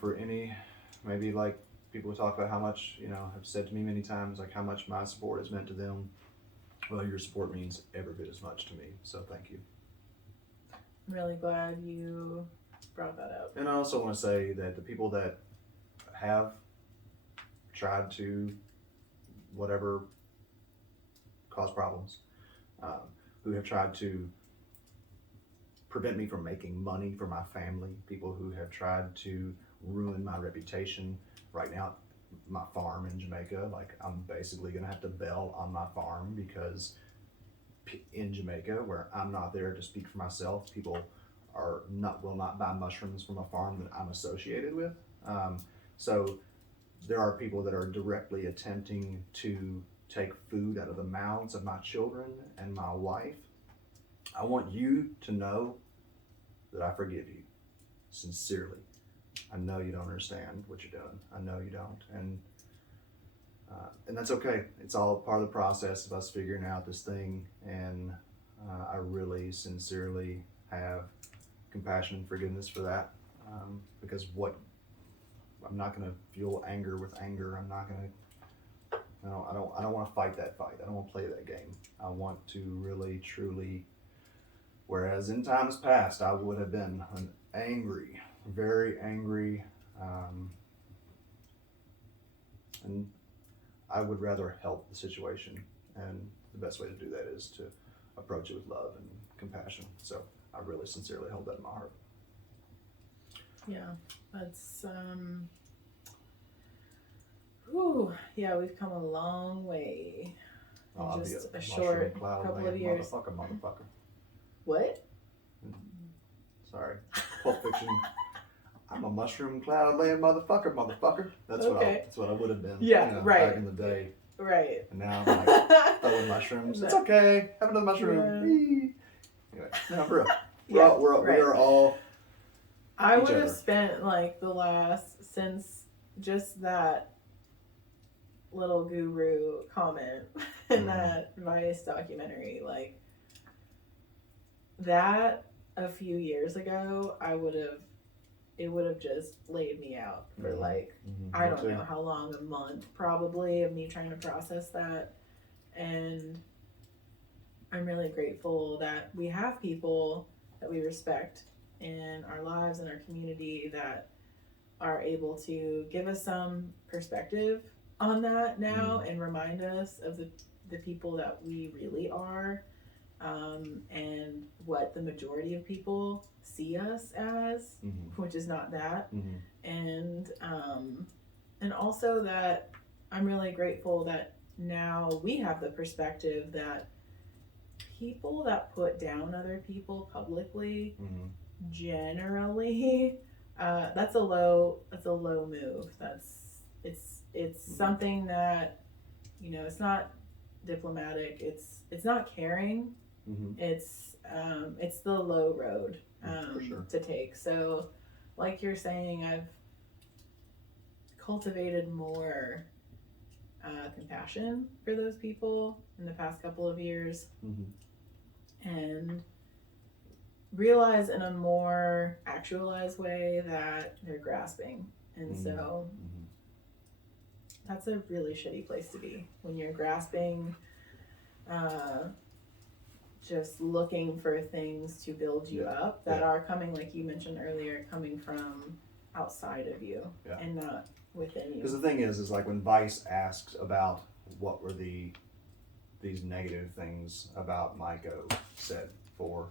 for any, maybe like people talk about how much, have said to me many times, like how much my support has meant to them. Well, your support means every bit as much to me. So thank you. I'm really glad you brought that up. And I also want to say that the people that have tried to cause problems, who have tried to prevent me from making money for my family, people who have tried to ruin my reputation. Right now, my farm in Jamaica, like I'm basically gonna have to bail on my farm because in Jamaica, where I'm not there to speak for myself, people will not buy mushrooms from a farm that I'm associated with. So there are people that are directly attempting to take food out of the mouths of my children and my wife. I want you to know that I forgive you, sincerely. I know you don't understand what you're doing. I know you don't. And And that's okay. It's all part of the process of us figuring out this thing. And I really sincerely have compassion and forgiveness for that. Because I'm not going to fuel anger with anger. I'm not going to, I don't want to fight that fight. I don't want to play that game. I want to really, truly, whereas in times past, I would have been an angry, very angry, and I would rather help the situation. And the best way to do that is to approach it with love and compassion. So I really sincerely hold that in my heart. Yeah, that's, yeah, we've come a long way in just a short couple of years. Motherfucker. What? Sorry. Pulp Fiction. I'm a mushroom cloud laying motherfucker. That's what I would have been. Yeah, right. Back in the day. Right. And now I'm like throwing mushrooms. It's okay. Have another mushroom. Yeah. Anyway, no, for real. We are all. I would have spent like since just that little guru comment in that Vice documentary, like that a few years ago, it would have just laid me out for like, I don't know how long, a month probably, of me trying to process that. And I'm really grateful that we have people that we respect in our lives and our community that are able to give us some perspective on that now and remind us of the people that we really are, and what the majority of people see us as, which is not that. And also that I'm really grateful that now we have the perspective that people that put down other people publicly generally, that's a low move. It's something that, it's not diplomatic, it's not caring. It's the low road for sure. to take. So like you're saying, I've cultivated more compassion for those people in the past couple of years, and realize in a more actualized way that they're grasping. And so that's a really shitty place to be when you're grasping, just looking for things to build you up that are coming, like you mentioned earlier, coming from outside of you and not within you. Because the thing is like when Vice asks about what were these negative things about Maiko said for,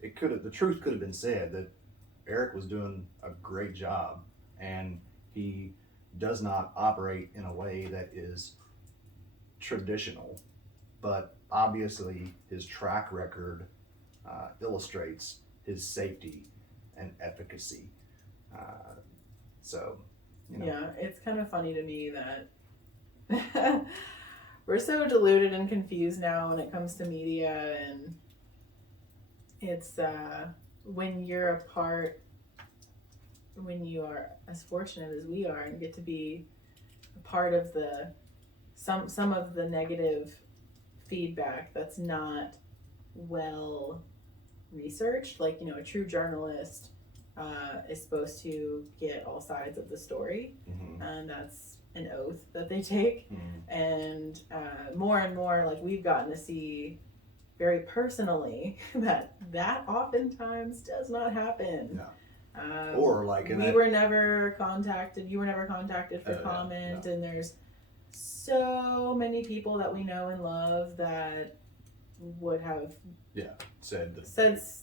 the truth could have been said that Eric was doing a great job and he does not operate in a way that is traditional, but obviously his track record illustrates his safety and efficacy. Yeah, it's kind of funny to me that we're so deluded and confused now when it comes to media, and it's when you are as fortunate as we are and get to be a part of some of the negative feedback that's not well researched, like a true journalist is supposed to get all sides of the story, and that's an oath that they take. And more and more, like, we've gotten to see very personally that oftentimes does not happen. Or like you were never contacted for comment, and there's so many people that we know and love that would have said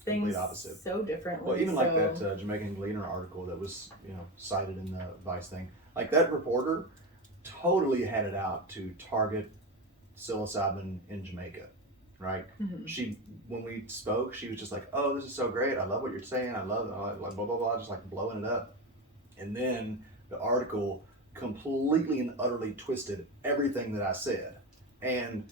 things opposite. So differently. Well, even like that Jamaican Gleaner article that was cited in the Vice thing, like that reporter totally had it out to target psilocybin in Jamaica, right? When we spoke, she was just like, "Oh, this is so great! I love what you're saying. I love like blah blah blah," just like blowing it up. And then the article completely and utterly twisted everything that I said. And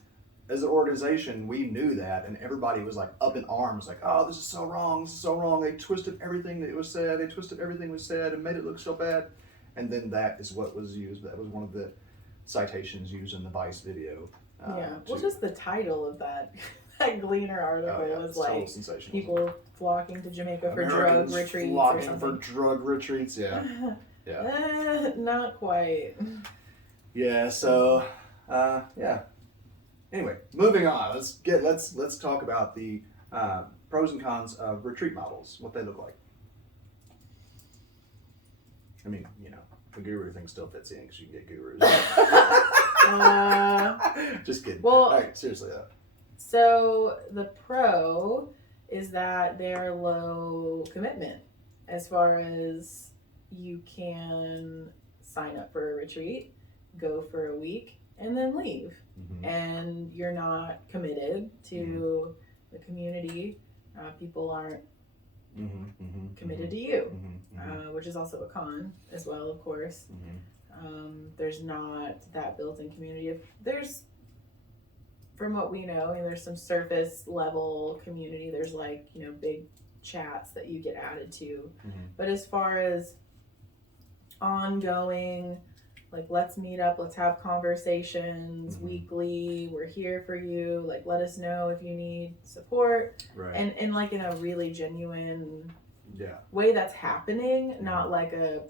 as an organization, we knew that, and everybody was like up in arms, like, "Oh, this is so wrong! This is so wrong! They twisted everything that was said. They twisted everything was said and made it look so bad." And then that is what was used. That was one of the citations used in the Vice video. Well, just the title of that Gleaner article was like people flocking to Jamaica for drug retreats or something. For drug retreats, yeah. Not quite. Yeah, so Anyway, moving on. Let's talk about the pros and cons of retreat models, what they look like. I mean, the guru thing still fits in because you can get gurus. Just kidding. Well, all right, seriously though. So the pro is that they're low commitment as far as you can sign up for a retreat, go for a week, and then leave. Mm-hmm. And you're not committed to the community. People aren't committed to you, which is also a con as well, of course. There's not that built-in community. From what we know, there's some surface level community. There's big chats that you get added to. But as far as ongoing, let's meet up, let's have conversations weekly, we're here for you, let us know if you need support. Right. And in a really genuine way that's happening, not like a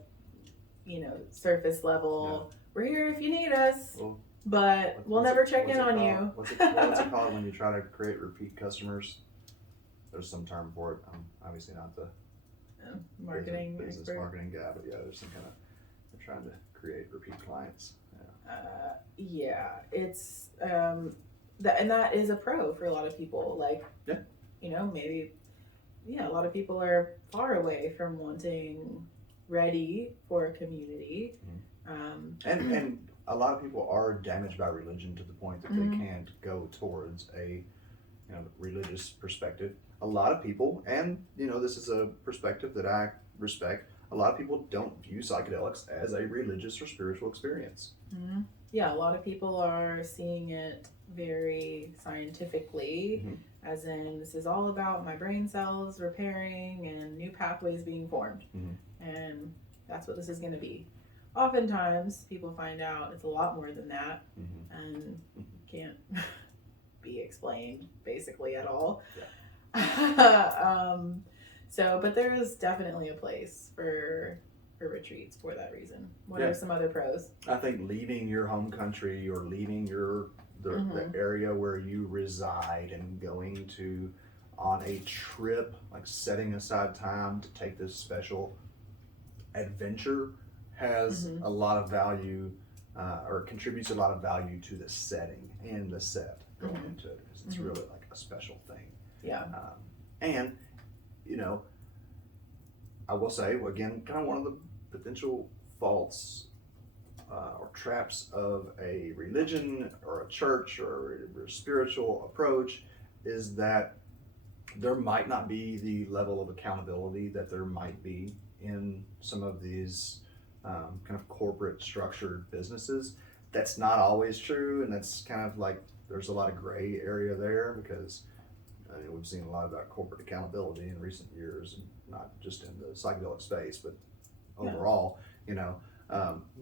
surface level, we're here if you need us. But we'll never check in on you. What's it called when you try to create repeat customers? There's some term for it. I'm obviously not the marketing business marketing guy, but there's some kind of, they're trying to create repeat clients. It's and that is a pro for a lot of people. Maybe a lot of people are far away from ready for a community. And a lot of people are damaged by religion to the point that they can't go towards a religious perspective. A lot of people, and this is a perspective that I respect, a lot of people don't view psychedelics as a religious or spiritual experience. A lot of people are seeing it very scientifically, as in this is all about my brain cells repairing and new pathways being formed. And that's what this is going to be. Oftentimes, people find out it's a lot more than that and can't be explained basically at all. But there is definitely a place for retreats for that reason. What are some other pros? I think leaving your home country or leaving the area where you reside and going on a trip, setting aside time to take this special adventure has a lot of value, or contributes a lot of value to the setting and the set going into it, because it's really a special thing. And I will say again, kind of one of the potential faults or traps of a religion or a church or a spiritual approach is that there might not be the level of accountability that there might be in some of these kind of corporate structured businesses. That's not always true, and that's kind of there's a lot of gray area there, because we've seen a lot about corporate accountability in recent years, and not just in the psychedelic space, but overall,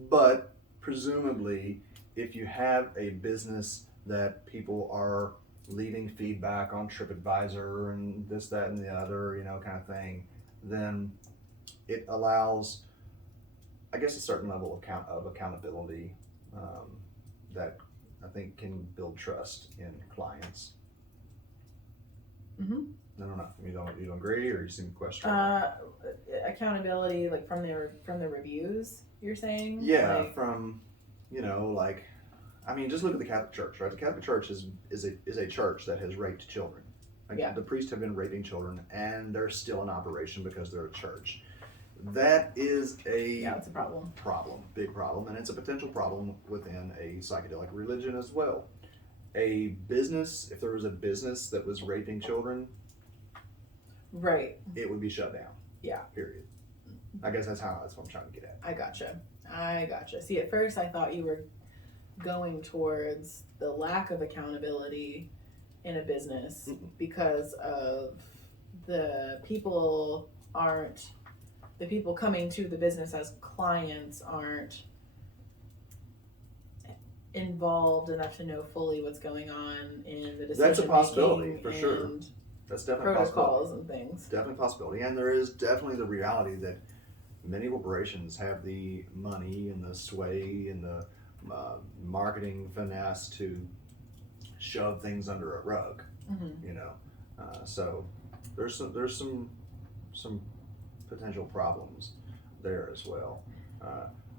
but presumably if you have a business that people are leaving feedback on TripAdvisor and this, that, and the other, kind of thing, then it allows, I guess, a certain level of accountability that I think can build trust in clients. I don't know. You don't agree, or you seem to question? Accountability, from the reviews, you're saying? Yeah, from just look at the Catholic Church, right? The Catholic Church is a church that has raped children. The priests have been raping children, and they're still in operation because they're a church. That is it's a problem. Big problem, and it's a potential problem within a psychedelic religion as well. A business, if there was a business that was raping children, right, it would be shut down. Period. I guess that's what I'm trying to get at. I gotcha. See, at first I thought you were going towards the lack of accountability in a business because of the people coming to the business as clients aren't involved enough to know fully what's going on in the decision That's a possibility, making for sure. and That's definitely a possibility. protocols and things. Definitely a possibility. And there is definitely the reality that many corporations have the money and the sway and the marketing finesse to shove things under a rug, you know. So there's some potential problems there as well.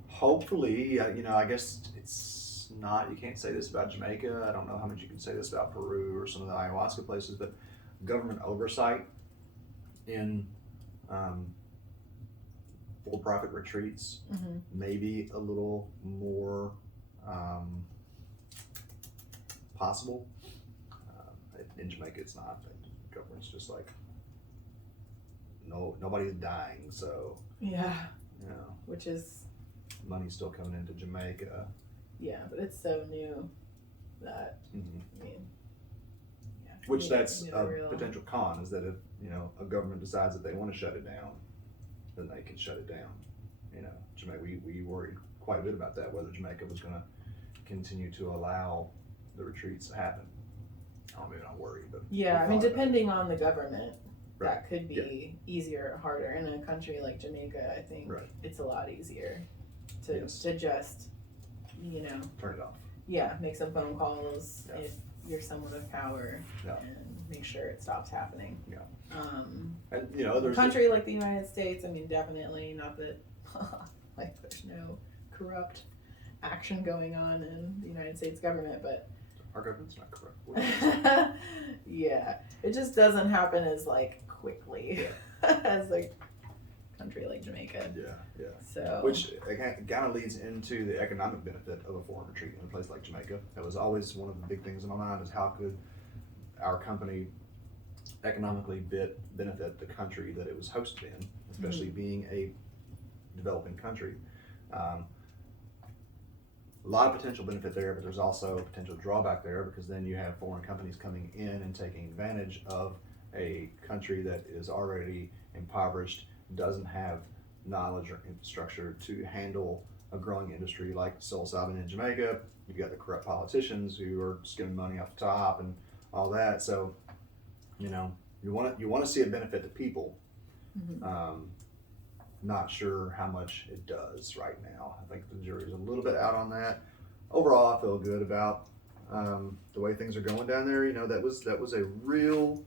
Hopefully, you know, I guess it's not, you can't say this about Jamaica. I don't know how much you can say this about Peru or some of the ayahuasca places, but government oversight in for-profit retreats maybe a little more possible. In Jamaica, it's not. The government's just like, nobody's dying, so Yeah. you know, Which is, money's still coming into Jamaica. yeah, but it's so new that, I mean, yeah. Which you that's need a real- potential con, is that if, you know, a government decides that they want to shut it down, then they can shut it down. You know, Jamaica, we worried quite a bit about that, whether Jamaica was going to continue to allow the retreats to happen. Oh, maybe not worried, but Yeah, I mean, thought about it. depending on the government, Right. that could be easier or harder. In a country like Jamaica, I think Right. it's a lot easier to Yes. to just, you know, Turn it off. yeah, make some phone calls Yeah. if you're someone of power Yeah. and make sure it stops happening. Yeah. Um, And you know, a there's country like the United States, I mean, definitely not that like there's no corrupt action going on in the United States government, but our government's not corrupt. yeah, it just doesn't happen as like quickly Yeah. as a country like Jamaica. Yeah. So Which again kind of leads into the economic benefit of a foreign retreat in a place like Jamaica. That was always one of the big things in my mind, is how could our company economically benefit the country that it was hosted in, especially being a developing country. A lot of potential benefit there, but there's also a potential drawback there, because then you have foreign companies coming in and taking advantage of a country that is already impoverished, doesn't have knowledge or infrastructure to handle a growing industry like psilocybin in Jamaica. You've got the corrupt politicians who are skimming money off the top and all that. So, you know, you want to see a benefit to people. Not sure how much it does right now. I think the jury's a little bit out on that. Overall, I feel good about the way things are going down there. You know, that was a real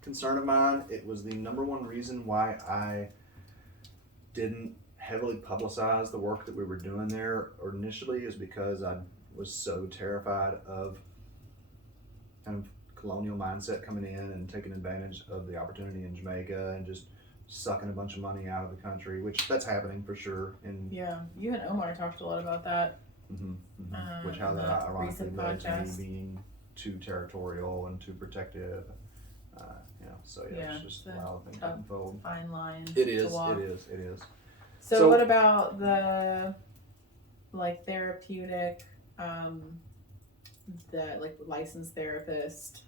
concern of mine. It was the number one reason why I didn't heavily publicize the work that we were doing there initially, is because I was so terrified of kind of colonial mindset coming in and taking advantage of the opportunity in Jamaica and just sucking a bunch of money out of the country, which that's happening for sure. And yeah, you and Omar talked a lot about that. which how in that that ironically recent led to me podcast. being too territorial and too protective. You know, so Yeah, it's just it's a lot of things tough unfold. Fine line. It to is. walk. It is. It is. So what about the like therapeutic, the like licensed therapist,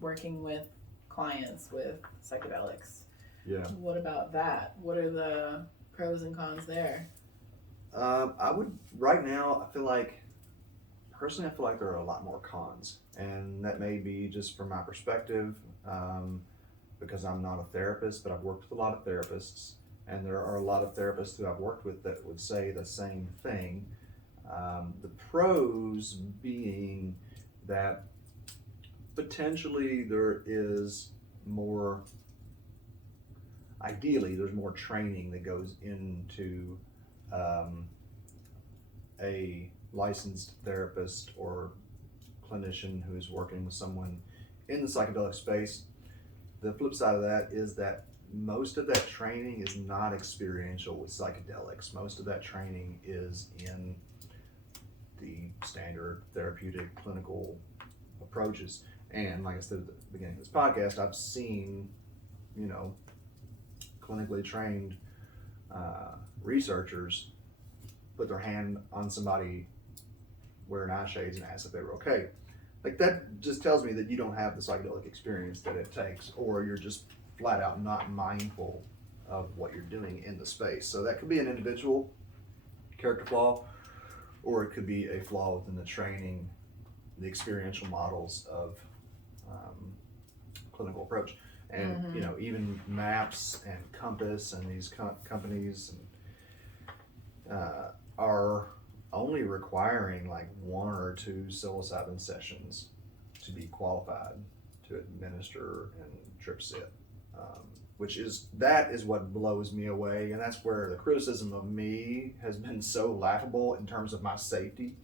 working with clients with psychedelics? Yeah. What about that? What are the pros and cons there? I would right now. I feel like personally, I feel like there are a lot more cons, and that may be just from my perspective, because I'm not a therapist, but I've worked with a lot of therapists, and there are a lot of therapists who I've worked with that would say the same thing. The pros being that potentially there is more. Ideally, there's more training that goes into a licensed therapist or clinician who is working with someone in the psychedelic space. The flip side of that is that most of that training is not experiential with psychedelics. Most of that training is in the standard therapeutic clinical approaches. And like I said at the beginning of this podcast, I've seen, you know, clinically trained researchers put their hand on somebody wearing eye shades and ask if they were okay. Like, that just tells me that you don't have the psychedelic experience that it takes, or you're just flat out not mindful of what you're doing in the space. So that could be an individual character flaw, or it could be a flaw within the training, the experiential models of clinical approach. And even MAPS and Compass and these companies are only requiring like 1 or 2 psilocybin sessions to be qualified to administer and trip sit, that is what blows me away, and that's where the criticism of me has been so laughable in terms of my safety,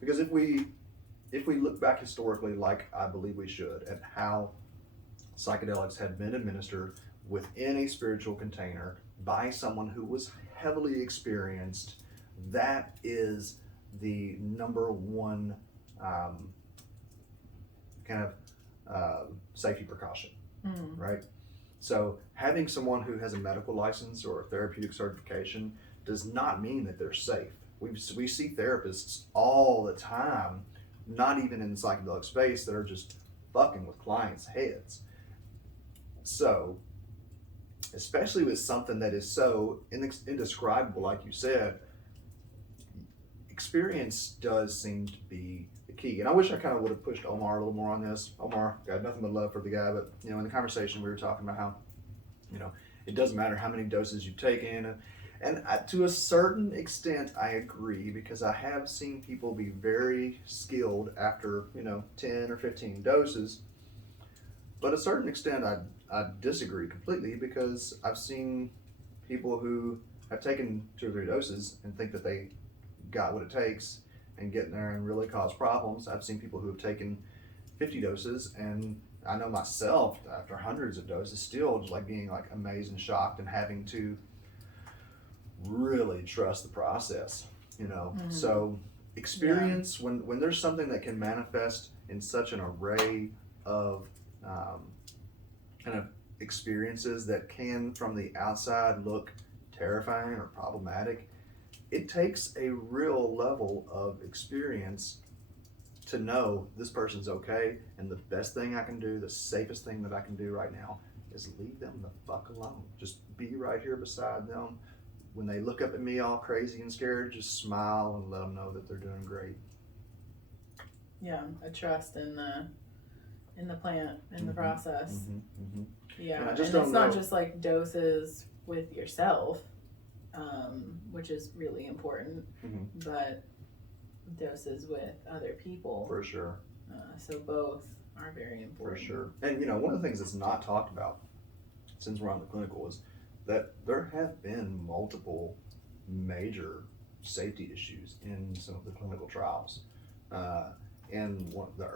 because if we look back historically, like I believe we should, at how psychedelics had been administered within a spiritual container by someone who was heavily experienced, that is the number one safety precaution, right? So having someone who has a medical license or a therapeutic certification does not mean that they're safe. We see therapists all the time, not even in the psychedelic space, that are just fucking with clients' heads. So, especially with something that is so indescribable, like you said, experience does seem to be the key. And I wish I kind of would have pushed Omar a little more on this. Omar, got nothing but love for the guy, but in the conversation we were talking about how, it doesn't matter how many doses you've taken. And to a certain extent, I agree, because I have seen people be very skilled after, 10 or 15 doses. But to a certain extent, I disagree completely, because I've seen people who have taken 2 or 3 doses and think that they got what it takes and get in there and really cause problems. I've seen people who have taken 50 doses, and I know myself, after hundreds of doses, still just like being like amazed and shocked and having to really trust the process, So experience, when there's something that can manifest in such an array of kind of experiences that can from the outside look terrifying or problematic, it takes a real level of experience to know this person's okay, and the best thing I can do, the safest thing that I can do right now, is leave them the fuck alone. Just be right here beside them. When they look up at me all crazy and scared, just smile and let them know that they're doing great. Yeah, a trust in the plant, in the process. Yeah, and it's not just like doses with yourself, which is really important, but doses with other people. For sure. So both are very important. For sure. And one of the things that's not talked about, since we're on the clinical, is that there have been multiple major safety issues in some of the clinical trials. And one of the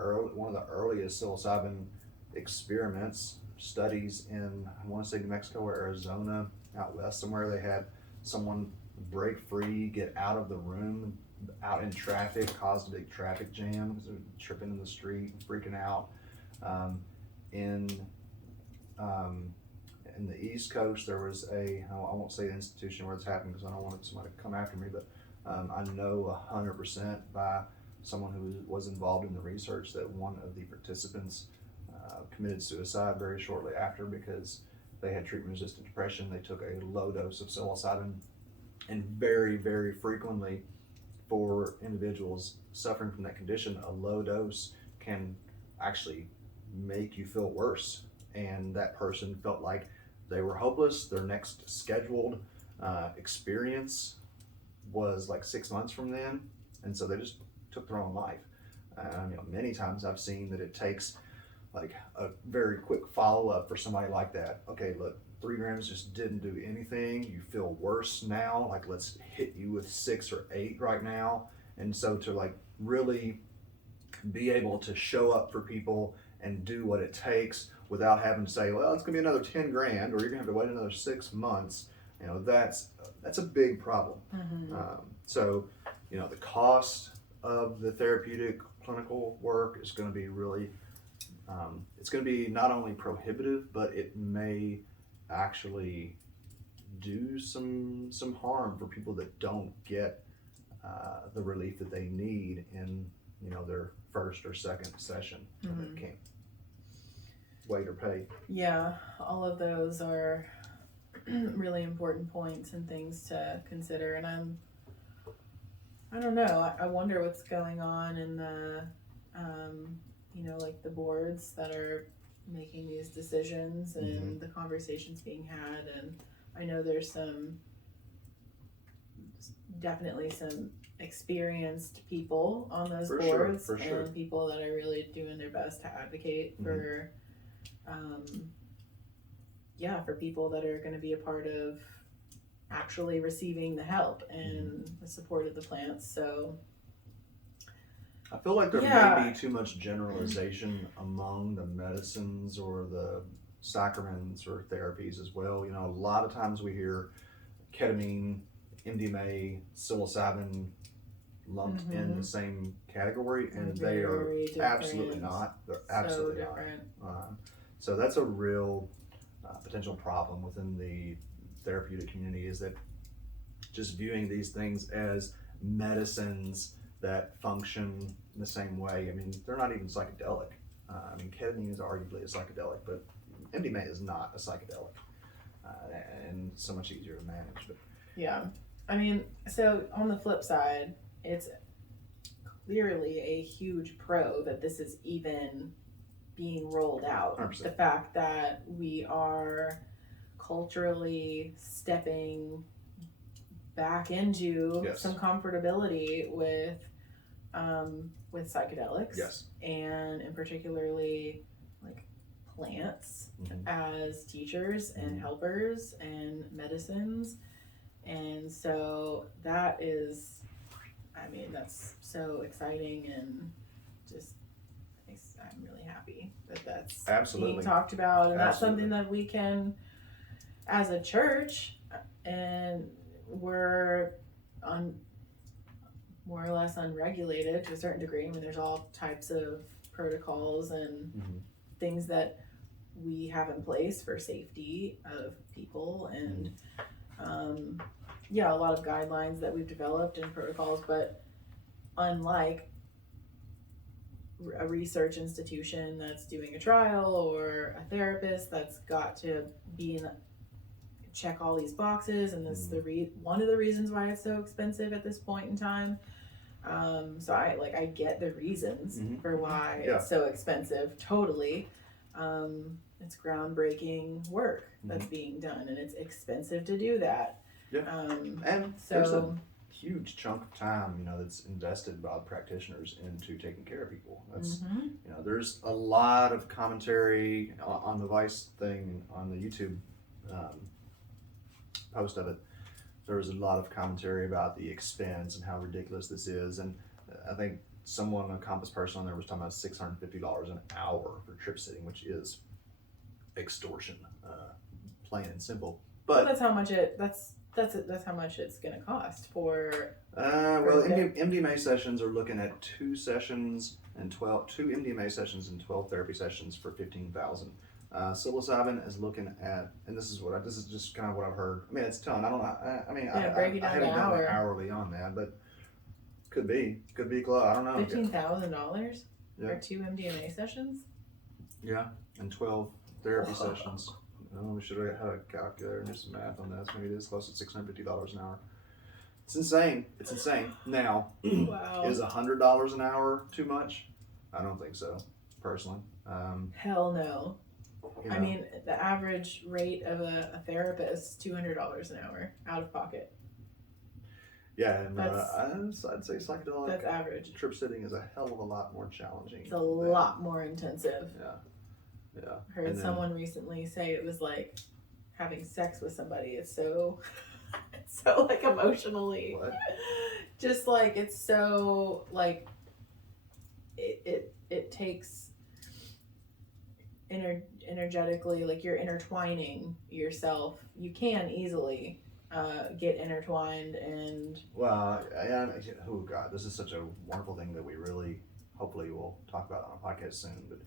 earliest psilocybin experiments, studies in, I want to say New Mexico or Arizona, out west somewhere, they had someone break free, get out of the room, out in traffic, caused a big traffic jam because they were tripping in the street, freaking out. In the East Coast, there was I won't say the institution where it's happened because I don't want somebody to come after me, but I know 100% by someone who was involved in the research that one of the participants committed suicide very shortly after because they had treatment-resistant depression. They took a low dose of psilocybin, and very, very frequently for individuals suffering from that condition, a low dose can actually make you feel worse. And that person felt like they were hopeless. Their next scheduled experience was like 6 months from then, and so they just took their own life. Many times I've seen that it takes like a very quick follow-up for somebody like that. Okay, look, 3 grams just didn't do anything. You feel worse now. Like, let's hit you with 6 or 8 right now. And so to like really be able to show up for people and do what it takes without having to say, well, it's gonna be another 10 grand, or you're gonna have to wait another 6 months. That's a big problem. So, the cost of the therapeutic clinical work is going to be really, it's going to be not only prohibitive, but it may actually do some harm for people that don't get the relief that they need in their first or second session. They can't wait or pay. Yeah, all of those are really important points and things to consider, and I don't know. I wonder what's going on in the, like the boards that are making these decisions and the conversations being had. And I know there's definitely some experienced people on those boards and people that are really doing their best to advocate for, for people that are going to be a part of actually receiving the help and the support of the plants. So I feel like there may be too much generalization among the medicines or the sacraments or therapies as well. You know, a lot of times we hear ketamine, MDMA, psilocybin lumped in the same category, and they are absolutely not. They're absolutely not. So that's a real potential problem within the therapeutic community, is that just viewing these things as medicines that function in the same way. I mean, they're not even psychedelic. I mean, ketamine is arguably a psychedelic, but MDMA is not a psychedelic, and so much easier to manage. But yeah, I mean, so on the flip side, it's clearly a huge pro that this is even being rolled out. 100%. The fact that we are culturally stepping back into some comfortability with psychedelics, and in particularly like plants as teachers and helpers and medicines. And so that is, I mean, that's so exciting, and just I'm really happy that that's being talked about, and that's something that we can, as a church, and we're more or less unregulated to a certain degree. I mean, there's all types of protocols and things that we have in place for safety of people, and a lot of guidelines that we've developed and protocols. But unlike a research institution that's doing a trial, or a therapist that's got to check all these boxes, and this is one of the reasons why it's so expensive at this point in time. So I get the reasons for why it's so expensive. Totally. It's groundbreaking work that's being done, and it's expensive to do that. Yeah. And so there's a huge chunk of time, that's invested by practitioners into taking care of people. That's, there's a lot of commentary on the Vice thing on the YouTube post of it. There was a lot of commentary about the expense and how ridiculous this is. And I think a Compass person on there was talking about $650 an hour for trip sitting, which is extortion, plain and simple. But that's how much that's how much it's going to cost for. MDMA sessions are looking at 2 MDMA sessions and 12 therapy sessions for $15,000. Psilocybin is looking at, and this is just kind of what I've heard. I mean, it's a ton. I don't know. I haven't done it hourly on that, but could be close. I don't know. $15,000 for 2 MDMA sessions. Yeah, and 12 therapy sessions. We should have had a calculator and do some math on this. Maybe it is close to $650 an hour. It's insane. Now, is $100 an hour too much? I don't think so, personally. Hell no. I mean, the average rate of a therapist, $200 an hour out of pocket. Yeah, and I'd say psychedelic. That's average. Trip sitting is a hell of a lot more challenging. It's a lot more intensive. Yeah. I heard someone recently say it was like having sex with somebody. It's so like emotionally. What? Just like it's so like it takes energetically, like you're intertwining yourself. You can easily get intertwined, and oh god, this is such a wonderful thing that we really hopefully will talk about on a podcast soon. But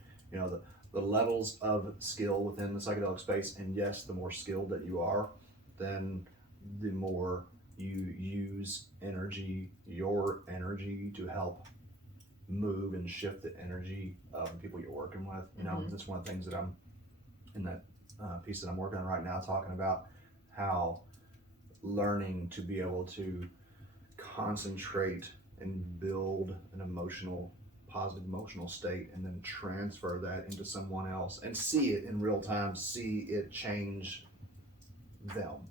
the levels of skill within the psychedelic space, and yes, the more skilled that you are, then the more you use your energy to help move and shift the energy of the people you're working with. That's one of the things that I'm in that piece that I'm working on right now, talking about how learning to be able to concentrate and build an positive emotional state, and then transfer that into someone else and see it in real time, see it change them.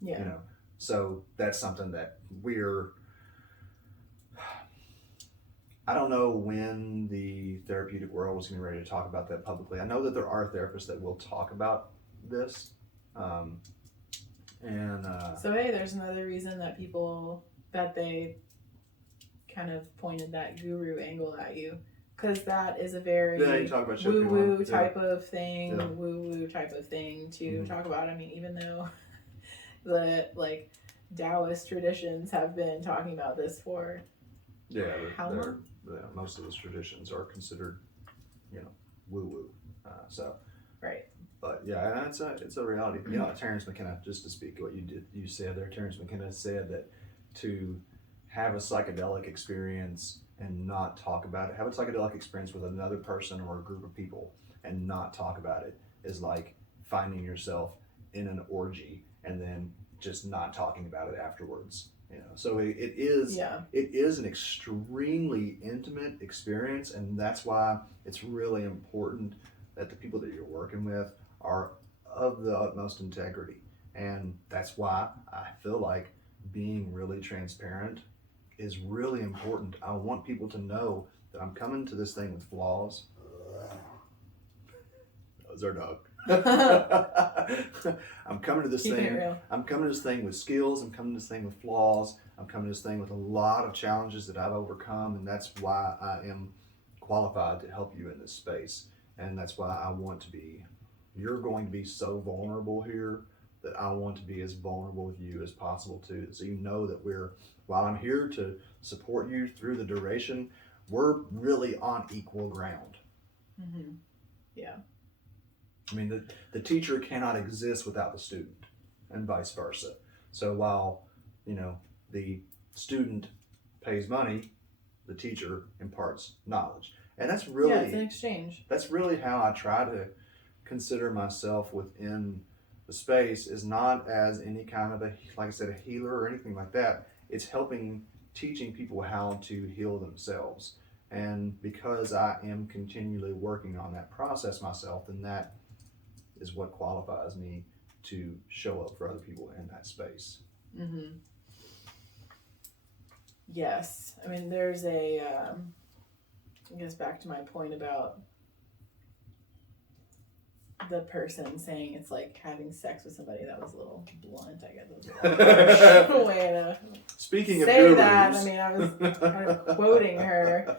Yeah. You know, so that's something that I don't know when the therapeutic world is getting ready to talk about that publicly. I know that there are therapists that will talk about this. So hey, there's another reason that they kind of pointed that guru angle at you, because that is a very woo-woo type of thing, to talk about. I mean, even though the like Taoist traditions have been talking about this for how long? Most of those traditions are considered, woo-woo. Right. But yeah, it's a reality. Terrence McKenna, just to speak what you said there, Terrence McKenna said that to have a psychedelic experience and not talk about it, have a psychedelic experience with another person or a group of people and not talk about it is like finding yourself in an orgy and then just not talking about it afterwards. So it is an extremely intimate experience, and that's why it's really important that the people that you're working with are of the utmost integrity. And that's why I feel like being really transparent is really important. I want people to know that I'm coming to this thing with flaws. That was our dog. I'm coming to this thing with skills. I'm coming to this thing with flaws. I'm coming to this thing with a lot of challenges that I've overcome, and that's why I am qualified to help you in this space. And that's why you're going to be so vulnerable here that I want to be as vulnerable with you as possible too. So you know that while I'm here to support you through the duration, we're really on equal ground. Mm-hmm. Yeah. I mean, the teacher cannot exist without the student, and vice versa. So while, the student pays money, the teacher imparts knowledge. And that's really... it's an exchange. That's really how I try to consider myself within the space, is not as any kind of a healer or anything like that. It's teaching people how to heal themselves. And because I am continually working on that process myself, then that is what qualifies me to show up for other people in that space. Mm-hmm. Yes. I mean, there's I guess back to my point about the person saying it's like having sex with somebody. That was a little blunt, I guess. It was a little way to Speaking of say gurus. that. I mean, I was kind of quoting her.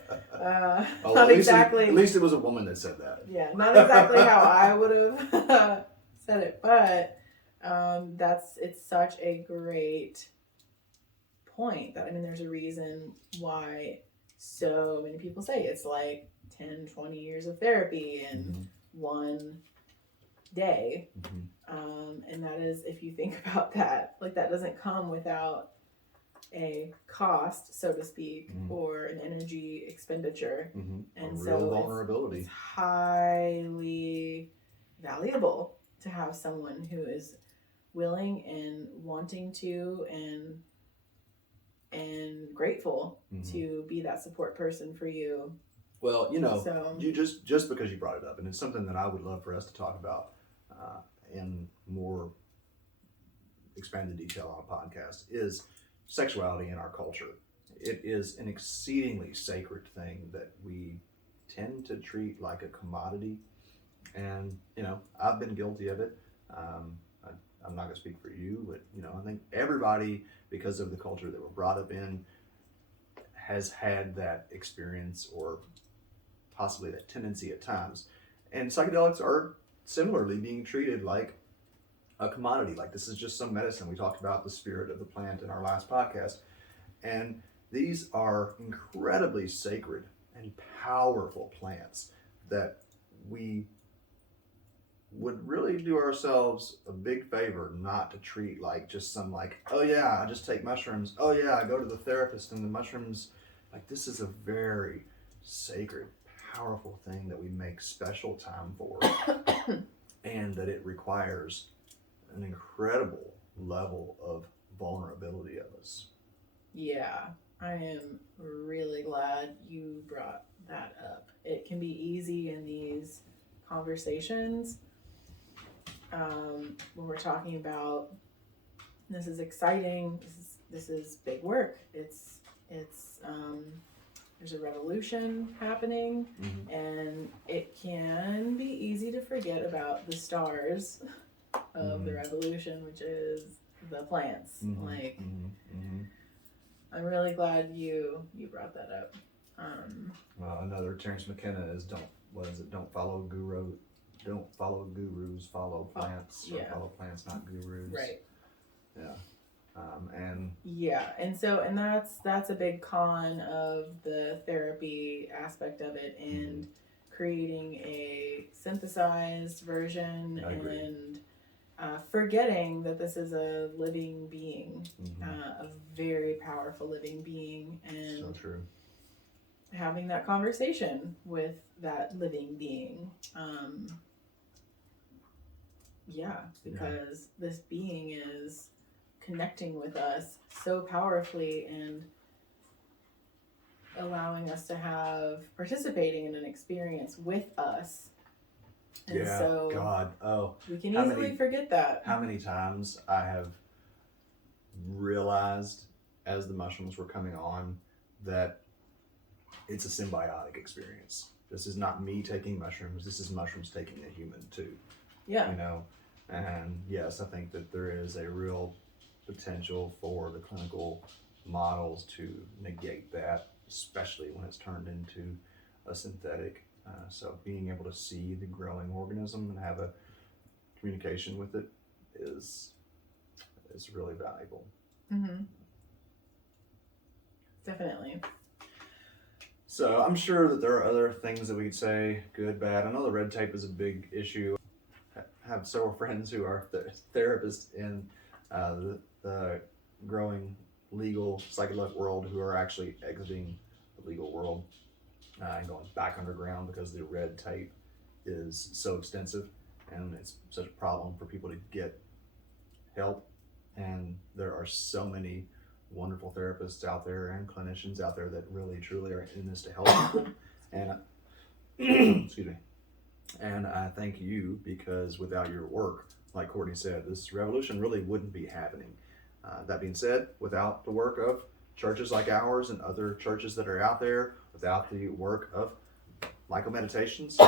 Not exactly. At least it was a woman that said that. Yeah, not exactly how I would have said it, but it's such a great point that, I mean, there's a reason why so many people say it's like 10, 20 years of therapy in one day. And that is, if you think about that, like that doesn't come without a cost, so to speak, or an energy expenditure. And so real vulnerability. It's highly valuable to have someone who is willing and wanting to and grateful to be that support person for you. Well, you just because you brought it up, and it's something that I would love for us to talk about in more expanded detail on a podcast, is sexuality in our culture. It is an exceedingly sacred thing that we tend to treat like a commodity. And, I've been guilty of it. I'm not going to speak for you, but, I think everybody, because of the culture that we're brought up in, has had that experience or possibly that tendency at times. And psychedelics are similarly being treated like a commodity. Like, this is just some medicine. We talked about the spirit of the plant in our last podcast. And these are incredibly sacred and powerful plants that we would really do ourselves a big favor not to treat like just some oh yeah, I just take mushrooms. Oh yeah, I go to the therapist and the mushrooms. Like, this is a very sacred, powerful thing that we make special time for. And that it requires an incredible level of vulnerability of us. Yeah, I am really glad you brought that up. It can be easy in these conversations when we're talking about this is exciting. This is big work. It's there's a revolution happening, and it can be easy to forget about the stars of the revolution, which is the plants. Like, I'm really glad you brought that up. Well, another Terrence McKenna is don't follow gurus, follow plants, or follow plants, not gurus. Right. Yeah. And that's a big con of the therapy aspect of it, and creating a synthesized version, and forgetting that this is a living being, a very powerful living being, and so true. Having that conversation with that living being. Because this being is connecting with us so powerfully and allowing us to participating in an experience with us. And we can easily forget that. How many times I have realized as the mushrooms were coming on that it's a symbiotic experience. This is not me taking mushrooms. This is mushrooms taking a human too. Yeah. You know, and yes, I think that there is a real potential for the clinical models to negate that, especially when it's turned into a synthetic. So being able to see the growing organism and have a communication with it is really valuable. Definitely. So I'm sure that there are other things that we could say, good, bad. I know the red tape is a big issue. I have several friends who are therapists in the growing legal psychedelic world who are actually exiting the legal world and going back underground because the red tape is so extensive and it's such a problem for people to get help. And there are so many wonderful therapists out there and clinicians out there that really truly are in this to help people. And excuse me. And I thank you, because without your work, like Courtney said, this revolution really wouldn't be happening. That being said, without the work of churches like ours and other churches that are out there, without the work of myco-meditations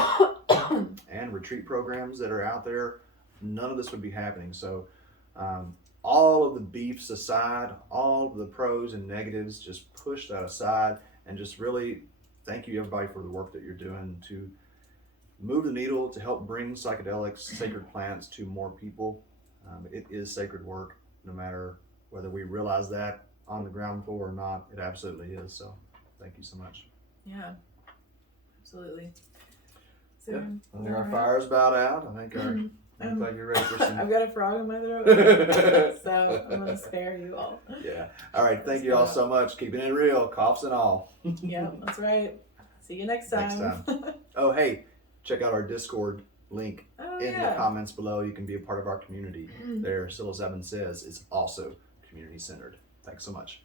and retreat programs that are out there, none of this would be happening. So all of the beefs aside, all of the pros and negatives, just push that aside and just really thank you everybody for the work that you're doing to move the needle to help bring psychedelics, sacred plants to more people. It is sacred work, no matter whether we realize that on the ground floor or not. It absolutely is. So thank you so much. Yeah, absolutely. So, yeah. I think our fire's about out. I think you're ready for some. I've got a frog in my throat, so I'm going to spare you all. Yeah. All right. Thank you all so much. Keeping it real, coughs and all. Yeah, that's right. See you next time. Oh, hey, check out our Discord link in the comments below. You can be a part of our community there. Psilocybin Says is also community centered. Thanks so much.